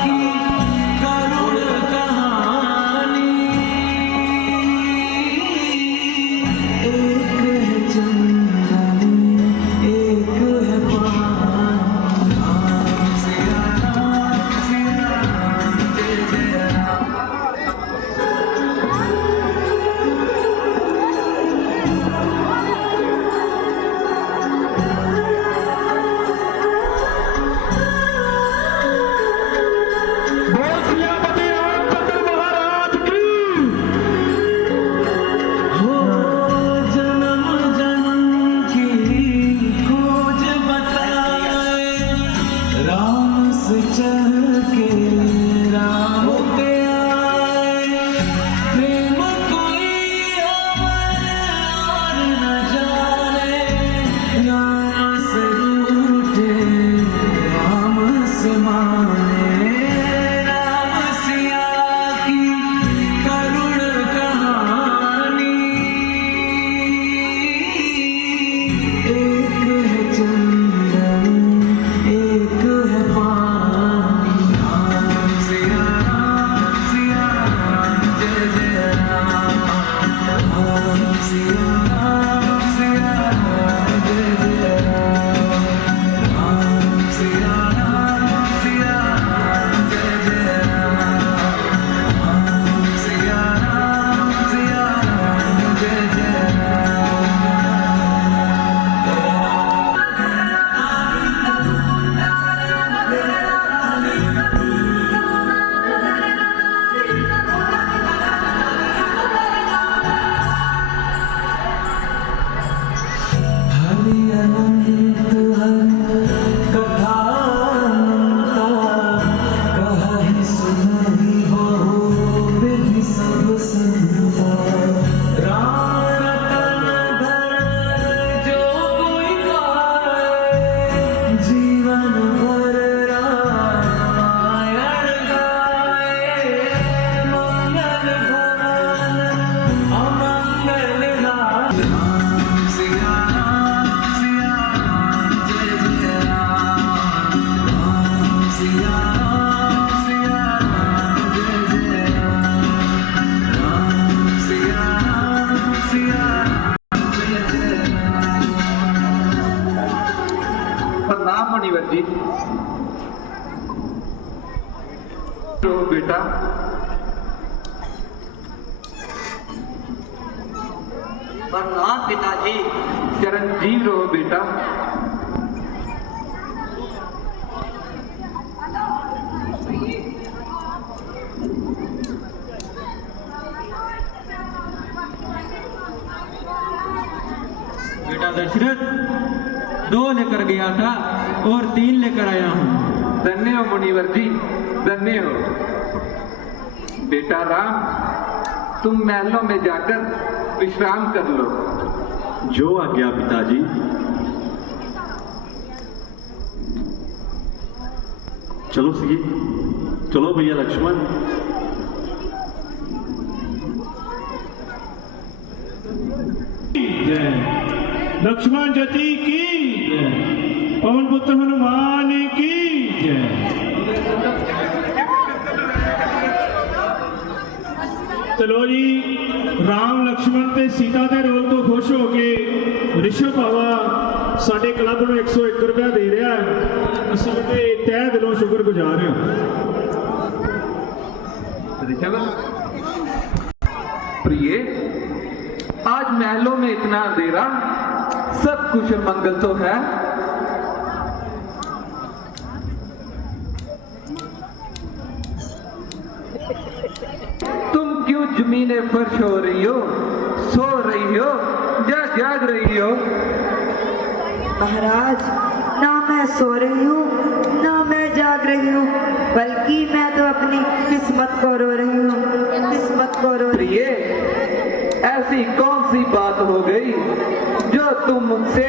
की करुण कहानी एक है चंदन एक है पानी राम सिया राम जय जय राम। बोल सियापति रामचंद्र महाराज की। हो जन्म जन्म की खोज बताए राम से चल के राम पे आए प्रेम कोई और न जाने राम से रूठे राम से माने राम सिया की करुण कहानी एक है चंदन एक है पानी राम सिया राम जय जय राम। राम सिया राम जय जय राम। राम सिया राम जय जय राम। राम सिया राम जय जय राम। हरि अनंत हरि कथा कहि सुनहि बहु विधि सब संता राम रतन धन जो कोई गाए जीवन भर रामायण गाए मंगल भवन अमंगल हाय। राम सिया राम जय जय राम। राम सिया राम जय जय राम। राम सिया राम जय जय राम। प्रणाम मुनिवर जी। तो बेटा प्रणाम पिताजी। चिरंजीव रहो बेटा। बेटा दशरथ 2 लेकर गया था और 3 लेकर आया हूँ। धन्य हो मुनिवर जी, धन्य हो। बेटा राम, तुम महलों में जाकर विश्राम कर लो। जो आज्ञा पिताजी। चलो सी, चलो भैया लक्ष्मण। लक्ष्मण जति की जय, पवन पुत्र हनुमान की जय। चलो जी, राम लक्ष्मण ते सीता दे रोल तो खुश हो के ऋषभ बाबा साडे क्लब ਨੂੰ 101 रुपया दे रहा है। ਅਸੀਂ ਤੇ ਤਹਿ ਦਿਲੋਂ ਸ਼ੁਕਰਗੁਜ਼ਾਰ ਹਾਂ। ऋषभ प्रिय, आज महलों में इतना अंधेरा, सब कुशल मंगल तो है? तुम क्यों जमीने फर्श हो रही हो, सो रही हो या जाग रही हो? महाराज, ना मैं सो रही हूँ ना मैं जाग रही हूँ, बल्कि मैं तो अपनी किस्मत को रो रही हूँ, किस्मत को रो रही प्रिय, ऐसी कौन सी बात हो गई जो तुम मुझसे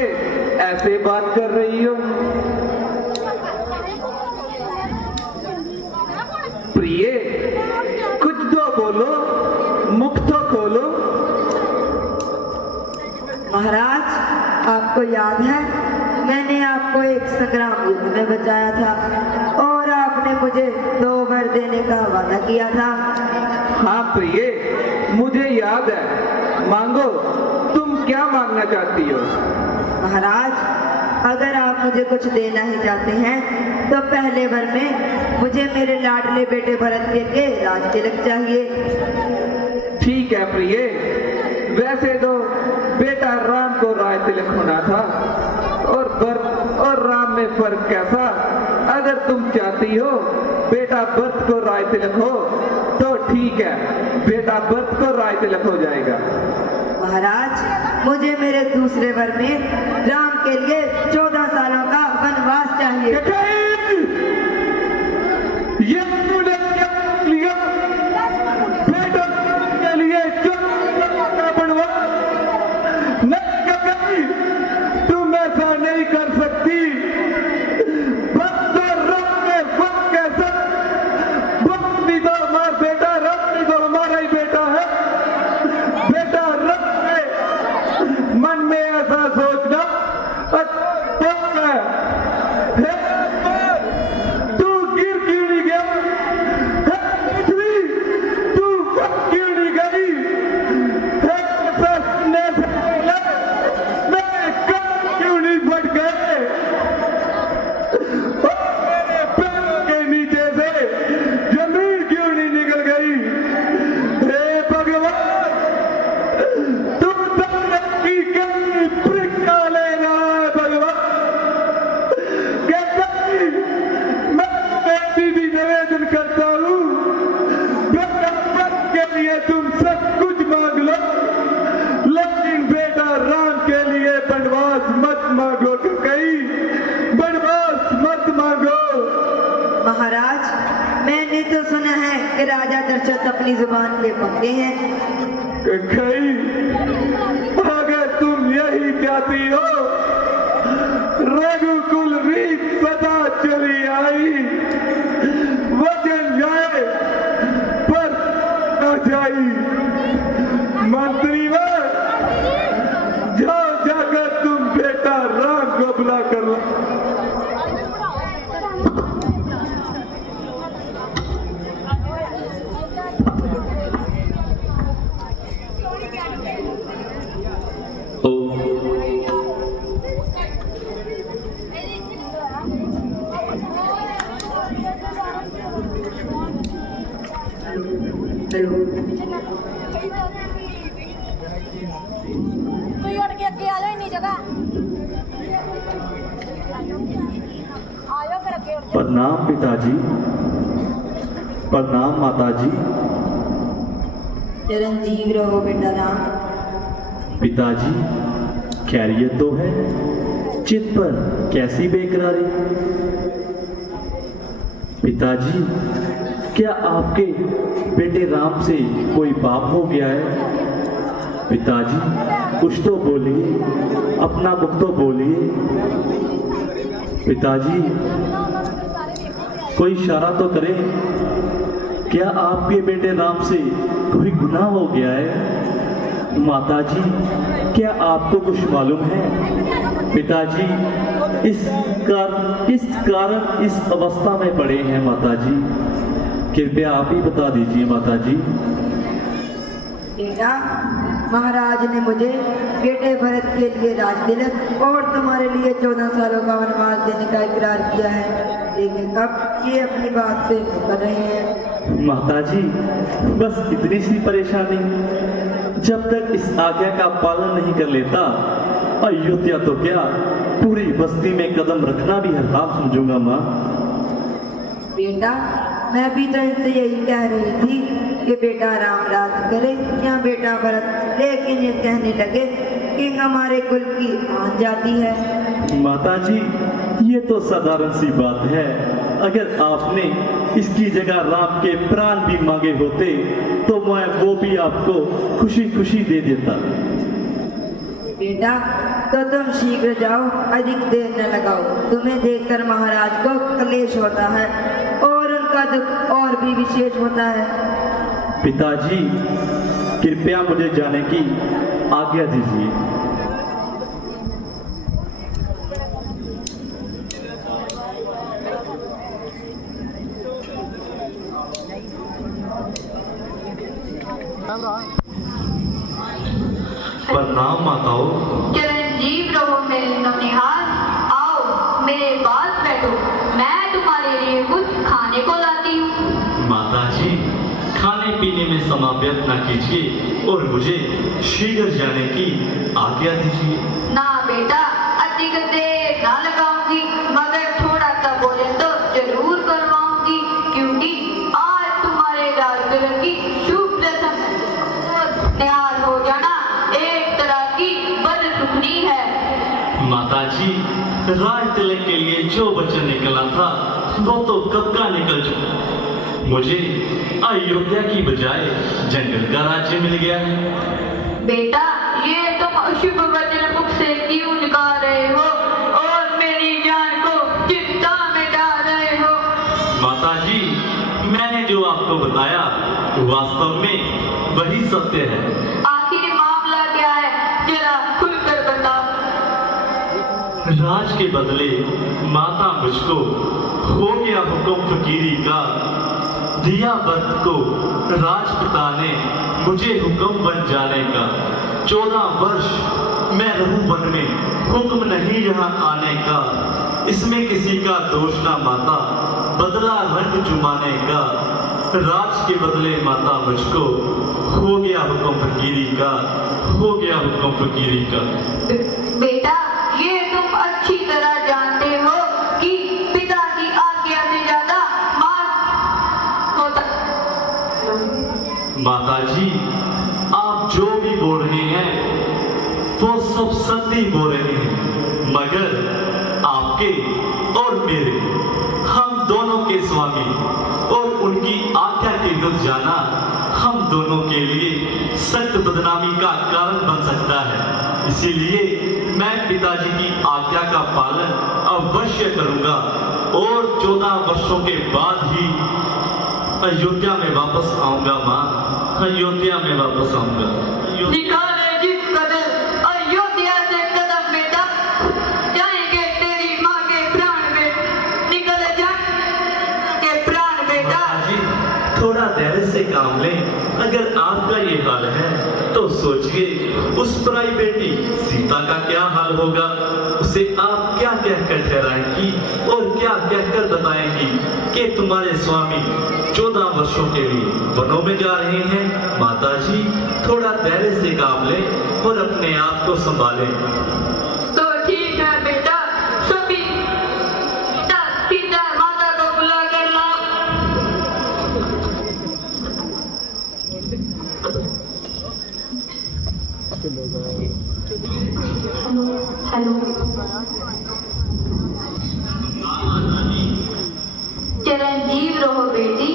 ऐसे बात कर रही हो? प्रिय, कुछ तो बोलो, मुख तो खोलो। महाराज, आपको याद है मैंने आपको एक संग्राम युद्ध में बचाया था और आपने मुझे 2 वर देने का वादा किया था। हाँ प्रिय, मुझे याद है। मांगो, तुम क्या मांगना चाहती हो? महाराज, अगर आप मुझे कुछ देना ही चाहते हैं तो पहले वर में मुझे मेरे लाडले बेटे भरत के राज तिलक चाहिए। ठीक है प्रिय, वैसे तो बेटा राम को राज तिलक होना था, और भरत और राम में फर्क कैसा? अगर तुम चाहती हो बेटा भरत को राज तिलक हो तो ठीक है, बेटा भरत को राज तिलक हो जाएगा। महाराज, मुझे मेरे दूसरे वर में राम के लिए 14 सालों का वनवास चाहिए। ये तूने क्या लिया? बेटा के लिए 14 सालों का वनवास? नहीं कभी, तुम ऐसा नहीं कर सकती। भक्त और राम में फर्क कैसा? भक्त भी तो हमारा बेटा, राम भी तो हमारा ही बेटा है। बेटा राम है, मन में ऐसा सोचना अच्छा है। तू गिर क्यों नहीं गया? पृथ्वी, तू फट क्यों नहीं गई? सपने से पहले मेरे कान क्यों नहीं फट गए? और मेरे पैरों के नीचे से जमीन क्यों नहीं निकल गई? हे भगवान, तुम की कई परीक्षा ले रहा है भगवान। कहता मैं भी निवेदन करता हूँ, बेटा भरत के लिए तुम सब कुछ मांग लो, लेकिन बेटा राम के लिए वनवास मत मांगो। कहीं वनवास मत मांगो। महाराज, मैंने तो सुना है कि राजा दशरथ अपनी जुबान पे पक्के हैं। कहीं अगर तुम यही चाहती हो, रघुकुल रीत सदा चली आई, वचन जाए पर न जाई। मंत्री में जाओ, जाकर तुम बेटा राम को बुला कर लो। कोई उठ के अगे आ जाओ, इन्नी जगह आ जाओ, फिर अगे उठ के। प्रणाम पिताजी, प्रणाम माताजी। चिरंजीव रहो बेटा राम। पिताजी, खैरियत तो है? चित पर कैसी बेकरारी? पिताजी, क्या आपके बेटे राम से कोई पाप हो गया है? पिताजी कुछ तो बोलिए, अपना मुख तो बोलिए। पिताजी कोई इशारा तो करें। क्या आपके बेटे राम से कोई गुनाह हो गया है? माताजी क्या आपको कुछ मालूम है? पिताजी इस कारण इस अवस्था में पड़े हैं माताजी, कृपया आप ही बता दीजिए माताजी। बेटा, महाराज ने मुझे बेटे भरत के लिए राज तिलक और तुम्हारे लिए 14 सालों का वनवास देने का इकरार किया है, लेकिन कब ये अपनी बात से कर रहे हैं। माताजी बस इतनी सी परेशानी, जब तक इस आज्ञा का पालन नहीं कर लेता अयोध्या तो क्या पूरी बस्ती में कदम रखना भी हराम समझूंगा माँ। बेटा, मैं भी तो इनसे यही कह रही थी कि बेटा राम राज करे या बेटा भरत, लेकिन ये कहने लगे कि हमारे कुल की मान जाती है। माताजी ये तो साधारण सी बात है, अगर आपने इसकी जगह राम के प्राण भी मांगे होते तो मैं वो भी आपको खुशी खुशी दे देता। बेटा तो तुम शीघ्र जाओ, अधिक देर न लगाओ। तुम्हें देखकर महाराज को क्लेश होता है और उनका दुख और भी विशेष होता है। पिताजी कृपया मुझे जाने की आज्ञा दीजिए। प्रणाम माताओं। चिरंजीव रहो मेरे नवनिहाल। आओ मेरे पास बैठो, मैं तुम्हारे लिए कुछ खाने को लाती हूँ। माताजी खाने पीने में समय व्यर्थ न कीजिए और मुझे शीघ्र जाने की आज्ञा दीजिए। ना बेटा, अधिक देर ना लगाऊंगी, मगर थोड़ा सा भोजन तो जरूर करवाऊंगी, क्योंकि आज तुम्हारे राज तिलक की शुभ रस्म है। निहाल हो जाना एक तरह की बदसुखनी है। माताजी राज तिलक के लिए जो वचन निकला था वो तो कब का निकल चुका। मुझे अयोध्या की बजाय जंगल का राज्य मिल गया है। बेटा, ये तुम अशुभ वचन मुख से क्यों निकाल रहे हो और मेरी जान को चिंता में डाल रहे हो? माताजी मैंने जो आपको बताया वास्तव में वही सत्य है। आखिर मामला क्या है, जरा खुलकर बताओ। राज के बदले माता मुझको हो गया हुक्म फकीरी का, दिया वक्त को राजपिता ने मुझे हुक्म बन जाने का। 14 वर्ष मैं रहूं वन में, हुक्म नहीं यहाँ आने का। इसमें किसी का दोष ना माता, बदला रंग जुमाने का। राज के बदले माता मुझको हो गया हुक्म फकीरी का, हो गया हुक्म फकीरी का। बेटा, ये तुम अच्छी तरह जानते हो कि पिता की आज्ञा से ज्यादा मान होता। माताजी आप जो भी बोल रहे हैं वो सब सत्य बोल रहे हैं, मगर आपके और मेरे, हम दोनों के स्वामी और उनकी आज्ञा के विरुद्ध जाना हम दोनों के लिए सख्त बदनामी का कारण बन सकता है। इसीलिए मैं पिताजी की आज्ञा का पालन अवश्य करूंगा और 14 वर्षों के बाद ही अयोध्या में वापस आऊंगा माँ, अयोध्या में वापस आऊंगा। निकाले जिस कदर अयोध्या से कदम बेटा, जाएंगे तेरी माँ के प्राण में, निकल जाएंगे प्राण बेटा। जी थोड़ा धैर्य से काम लें। अगर आपका ये हाल है तो सोचिए उस पराई बेटी सीता का क्या हाल होगा। उसे आप क्या कहकर ठहराएंगी और क्या कहकर बताएंगी कि तुम्हारे स्वामी 14 वर्षों के लिए वनों में जा रहे हैं। माताजी थोड़ा धैर्य से काम लें और अपने आप को संभालें। तो ठीक है बेटा, सभी सीता माता को बुला कर लाओ। हेलो चिरंजीव चिरंजीव रहो बेटी।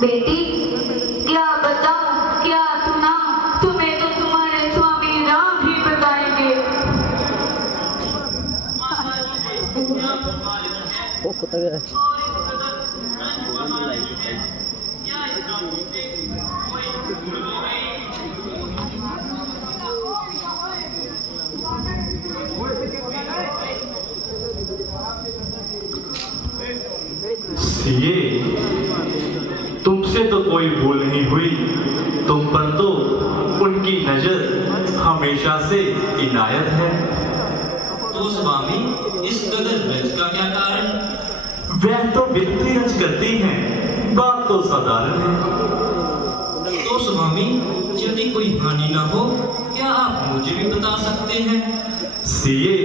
बेटी क्या बताऊं क्या सुनाऊं, तुम्हें तो तुम्हारे स्वामी राम ही बताएंगे। सीए, तुमसे तो कोई भूल नहीं हुई, तुम पर तो उनकी नजर हमेशा से इनायत है। तो स्वामी इस कदर रज का क्या कारण? वह तो व्यक्ति रज करती हैं, बात तो साधारण है। तो स्वामी यदि कोई हानि ना हो, क्या आप मुझे भी बता सकते हैं? सीए,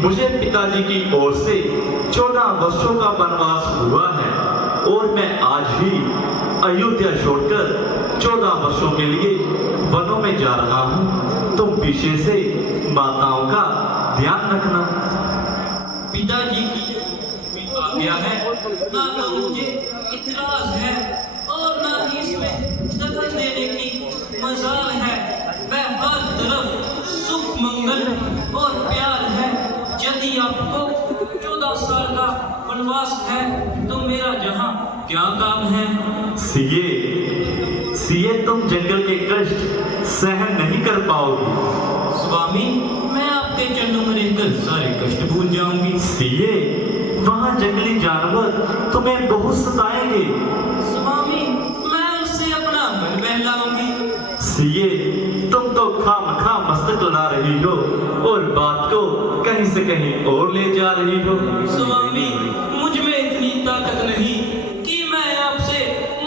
मुझे पिताजी की ओर से 14 वर्षों का वनवास हुआ है और मैं आज ही अयोध्या छोड़कर 14 वर्षों के लिए वनों में जा रहा हूँ। तुम पीछे से माताओं का ध्यान रखना। पिताजी की आज्ञा है, ना तो मुझे इतराज है और ना ही इसमें दखल देने की मजाल है। वह हर तरफ सुख मंगल और प्यार है। यदि आपको 14 साल का वनवास है तो मेरा जहाँ क्या काम है? सीए, तुम जंगल के कष्ट सहन नहीं कर पाओगी। स्वामी मैं आपके चरणों में रहकर सारे कष्ट भूल जाऊंगी। सीए, वहाँ जंगली जानवर तुम्हें बहुत सताएंगे। स्वामी मैं उससे अपना मन बहलाऊंगी। सीए, तुम तो खामखा मस्तक लड़ा रही हो और बात को कहीं से कहीं और ले जा रही हो। स्वामी मुझ में इतनी ताकत नहीं कि मैं आपसे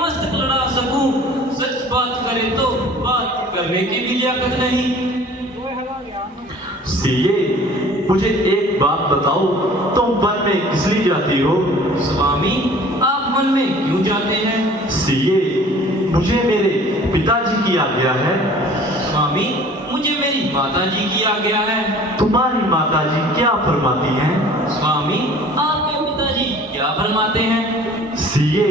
मस्तक लड़ा सकूं। सच बात करे तो बात करने की भी लियाकत नहीं। सीए, मुझे एक बात बताओ, तुम वन में किस लिए जाती हो? स्वामी आप वन में क्यों जाते हैं? सीए, मुझे मेरे पिताजी की आज्ञा है। स्वामी मुझे मेरी माताजी की आज्ञा है। तुम्हारी माताजी क्या फरमाती हैं? स्वामी आपके पिताजी क्या फरमाते हैं? सीए,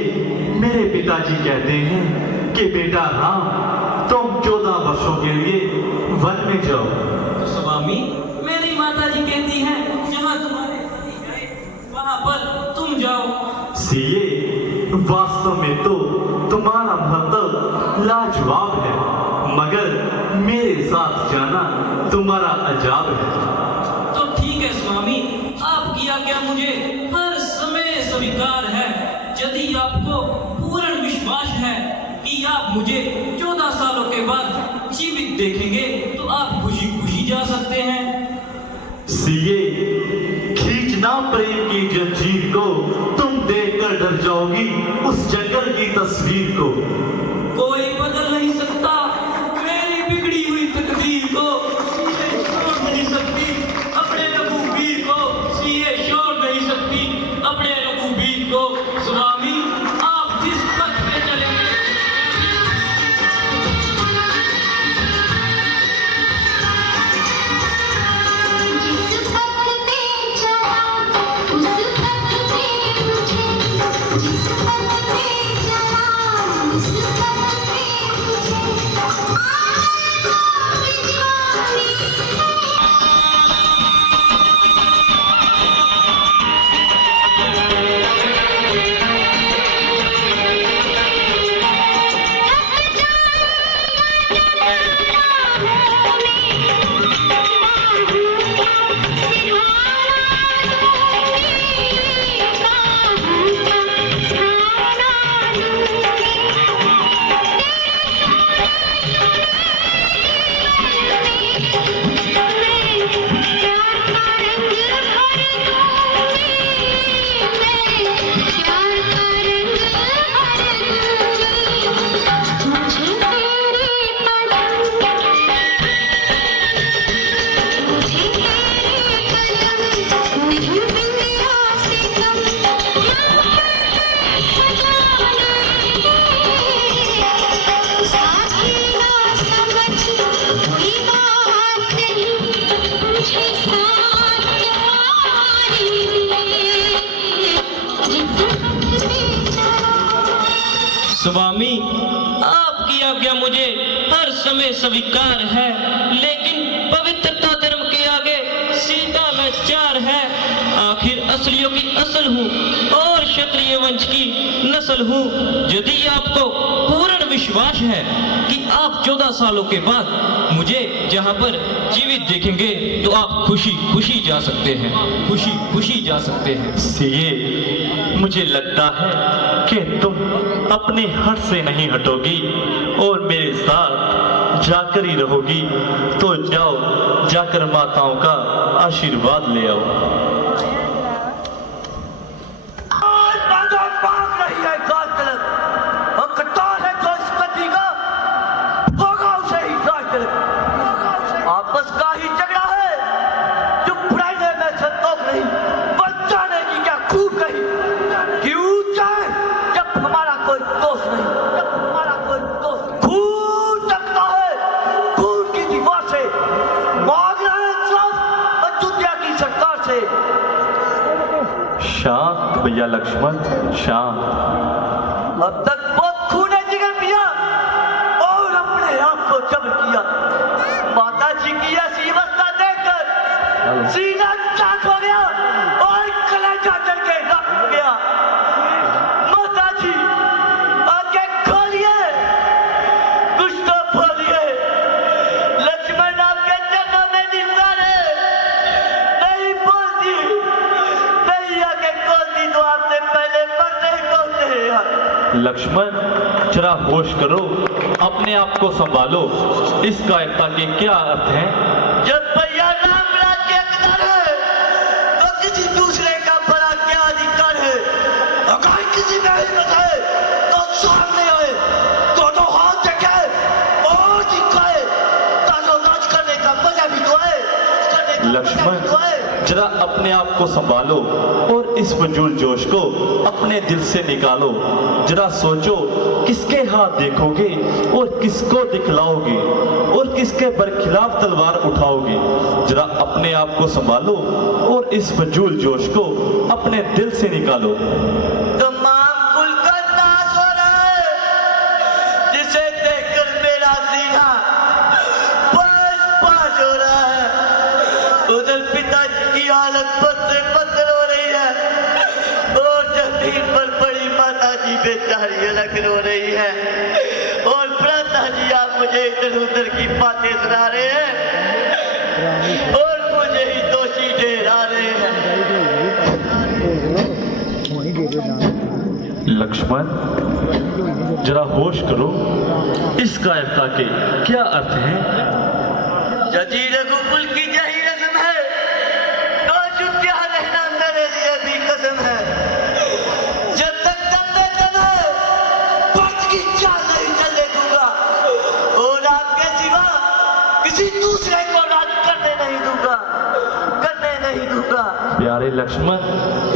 मेरे पिताजी कहते हैं कि बेटा राम, तुम 14 वर्षों के लिए वन में जाओ। स्वामी मेरी माताजी कहती हैं जहाँ तुम्हारे पति गए वहाँ पर तुम जाओ। सीए, वास्तव में तो तुम्हारा महत्व लाजवाब है, मगर मेरे साथ जाना तुम्हारा अजाब है। तो ठीक है स्वामी, आपकी आज्ञा मुझे हर समय स्वीकार है। यदि आपको पूर्ण विश्वास है कि आप मुझे 14 सालों के बाद जीवित देखेंगे तो आप खुशी खुशी जा सकते हैं। सीए, खींचना प्रेम की जंजीर को, तुम देखकर डर जाओगी उस जंगल की तस्वीर को। कोई बदल नहीं सकता मेरी बिगड़ी हुई तकदीर को। सीए छोड़ नहीं सकती अपने रघुवीर को। सीए छोड़ नहीं सकती अपने रघुवीर को। स्वामी आप जिस पथ पे चलेंगे जिस पथ पे चला उस पथ पे मुझे, जिस पथ पे चला उस पथ स्वामी, आपकी आज्ञा मुझे हर समय स्वीकार है, लेकिन पवित्रता धर्म के आगे सीता लाचार है। आखिर असलियों की असल हूँ और क्षत्रिय वंश की नस्ल हूँ। यदि आपको पूर्ण विश्वास है कि आप 14 सालों के बाद मुझे जहाँ पर जीवित देखेंगे तो आप खुशी खुशी जा सकते हैं, खुशी खुशी जा सकते हैं। सीए, मुझे लगता है कि तुम अपने हट से नहीं हटोगी और मेरे साथ जाकर ही रहोगी। तो जाओ, जाकर माताओं का आशीर्वाद ले आओ। आपस का ही झगड़ा है जो बुराई में संतोष नहीं, बचाने की क्या खूब कही। क्यों चाहे जब हमारा कोई दोष नहीं, जब हमारा कोई दोष खून टकता है, खून की दीवार से मांग रहे हैं इंसाफ अयोध्या की सरकार से। शांत भैया लक्ष्मण, शांत। अब तक बहुत खून है जिगर पिया और अपने आप को जबर किया। माता जी की ऐसी अवस्था देखकर सीना चाक हो गया और कलेजा जल के रख गया। माता जी आगे खोलिए, कुछ तो बोलिए। लक्ष्मण आपके चरणों में निशाने नहीं बोलती, नहीं आगे खोलती तो आपसे पहले मरने को तैयार। लक्ष्मण, जरा होश करो, अपने आप को संभालो। इस कायरता के क्या अर्थ हैं? जब भैया राम राज के अख्तियार है तो किसी दूसरे का बड़ा क्या अधिकार है? अगर किसी में हिम्मत है तो सामने आए, दोनों हाथ देखे और दिखाए, ताकि राज करने का मजा भी तो है। लक्ष्मण, जरा अपने आप को संभालो और इस फजूल जोश को अपने दिल से निकालो। जरा सोचो, किसके हाथ देखोगे और किसको दिखलाओगे और किसके बरखिलाफ तलवार उठाओगे। जरा अपने आप को संभालो और इस फजूल जोश को अपने दिल से निकालो। तमाम कुल का नाश हो रहा है, जिसे देखकर मेरा सीना पास हो रहा है। उधर पिताजी की हालत पत्थर पत्थर हो रही है और जमीन पर पड़ी माता जी बेचारी अलग रो रही है और भ्राता जी आप मुझे इधर उधर की बातें सुना रहे हैं और मुझे ही दोषी ठहरा रहे हैं। लक्ष्मण, जरा होश करो, इस कायरता के क्या अर्थ हैं? यदि रघुकुल की यही रस्म है तो अयोध्या रहना मेरे लिए भी कसम है। जब तक दम में दम है पंच की चाल नहीं चलने दूंगा और आपके सिवा किसी दूसरे को राज करने नहीं दूंगा, करने नहीं दूंगा। प्यारे लक्ष्मण,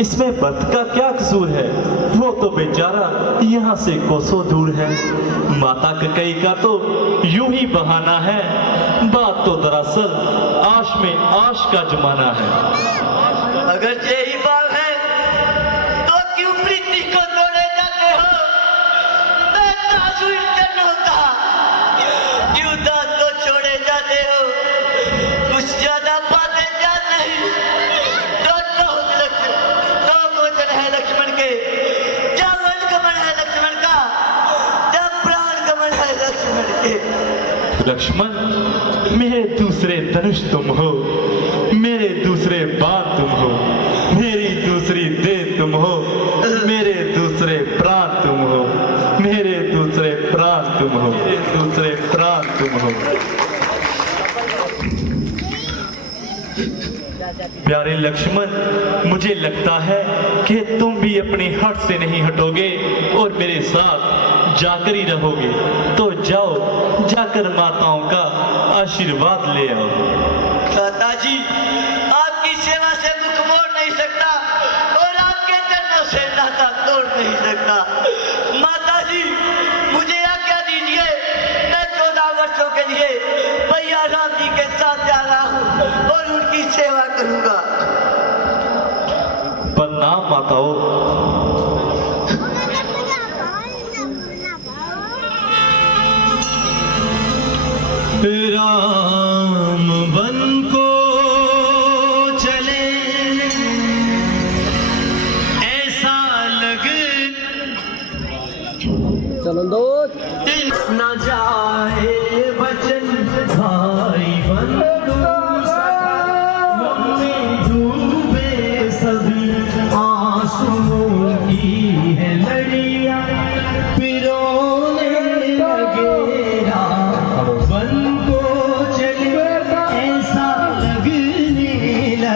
इसमें व्रत का क्या कसूर है? वो तो बेचारा यहाँ से कोसों दूर है। माता कैकेयी का तो यूं ही बहाना है, बात तो दरअसल आश में आश का जमाना है। अगर यही बात है तो क्यों प्रीति को तोड़े जाते हो? मैं तासुर जन होता, क्यों दास को छोड़े जाते हो? कुछ ज्यादा बातें याद नहीं तो गोचर है लक्ष्मण के, जब वन गमन है लक्ष्मण का, जब प्राण गमन है लक्ष्मण के। लक्ष्मण, मेरे दूसरे धनुष तुम हो, मेरे दूसरे बाण तुम हो, मेरी दूसरी देह तुम हो, मेरे दूसरे प्राण तुम हो, मेरे दूसरे प्राण तुम हो, मेरे दूसरे प्राण तुम हो। प्यारे लक्ष्मण, मुझे लगता है कि तुम भी अपनी हट से नहीं हटोगे और मेरे साथ जाकर ही रहोगे। तो जाओ, जाकर माताओं का आशीर्वाद ले आओ। दादाजी, आपकी सेवा से मुख मोड़ नहीं सकता और आपके चरणों से नाता तोड़ नहीं सकता। माताजी, मुझे आज्ञा दीजिए, मैं 14 वर्षों के लिए भैया राम जी के साथ जा रहा हूँ और उनकी सेवा करूंगा। प्रणाम माताओं।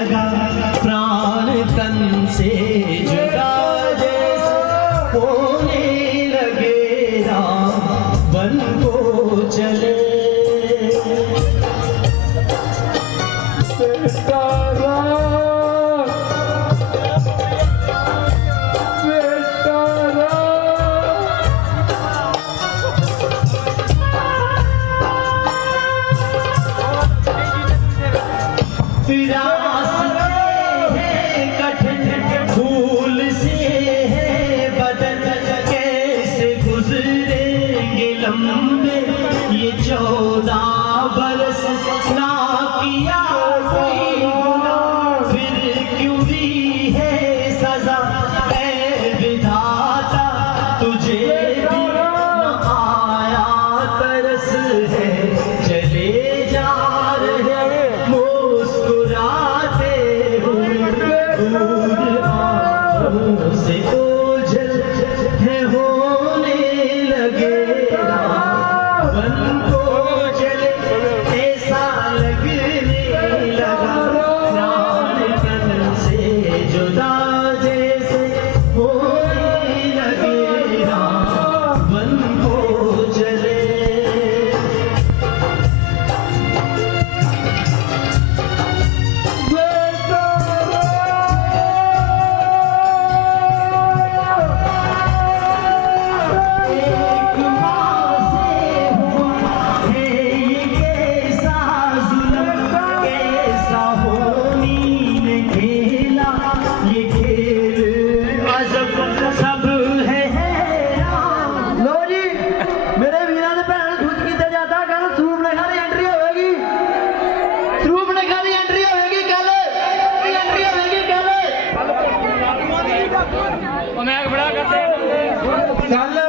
लगा प्राण तन से जुदा जैसे होने लगे राम वन को चले बेटा राम, बेटा रास्ते हैं कठिन फूल से है बदन कैसे गुजरेंगे लंबे ये 14 बरस ना किया कोई गुनाह फिर क्यों दी है सजा ऐ विधाता तुझे भी न आया तरस है चले जा रहे मुस्कुराते हुए दूर आंखों से ओझल है होने लगे वन को चले ऐसा लगने लगा प्राण तन से जुदा जैसे होने लगे वन को चले एक माँ से हुआ है ये कैसा जुल्म कैसा होनी ने खेला ये खेल अजब सब है हैरान लो जी मेरे वीरा ने भैन खुद किते जाता कल सूप ने खाली एंट्री होगी सूप ने खाली एंट्री होगी कल एंट्री होगी कल कल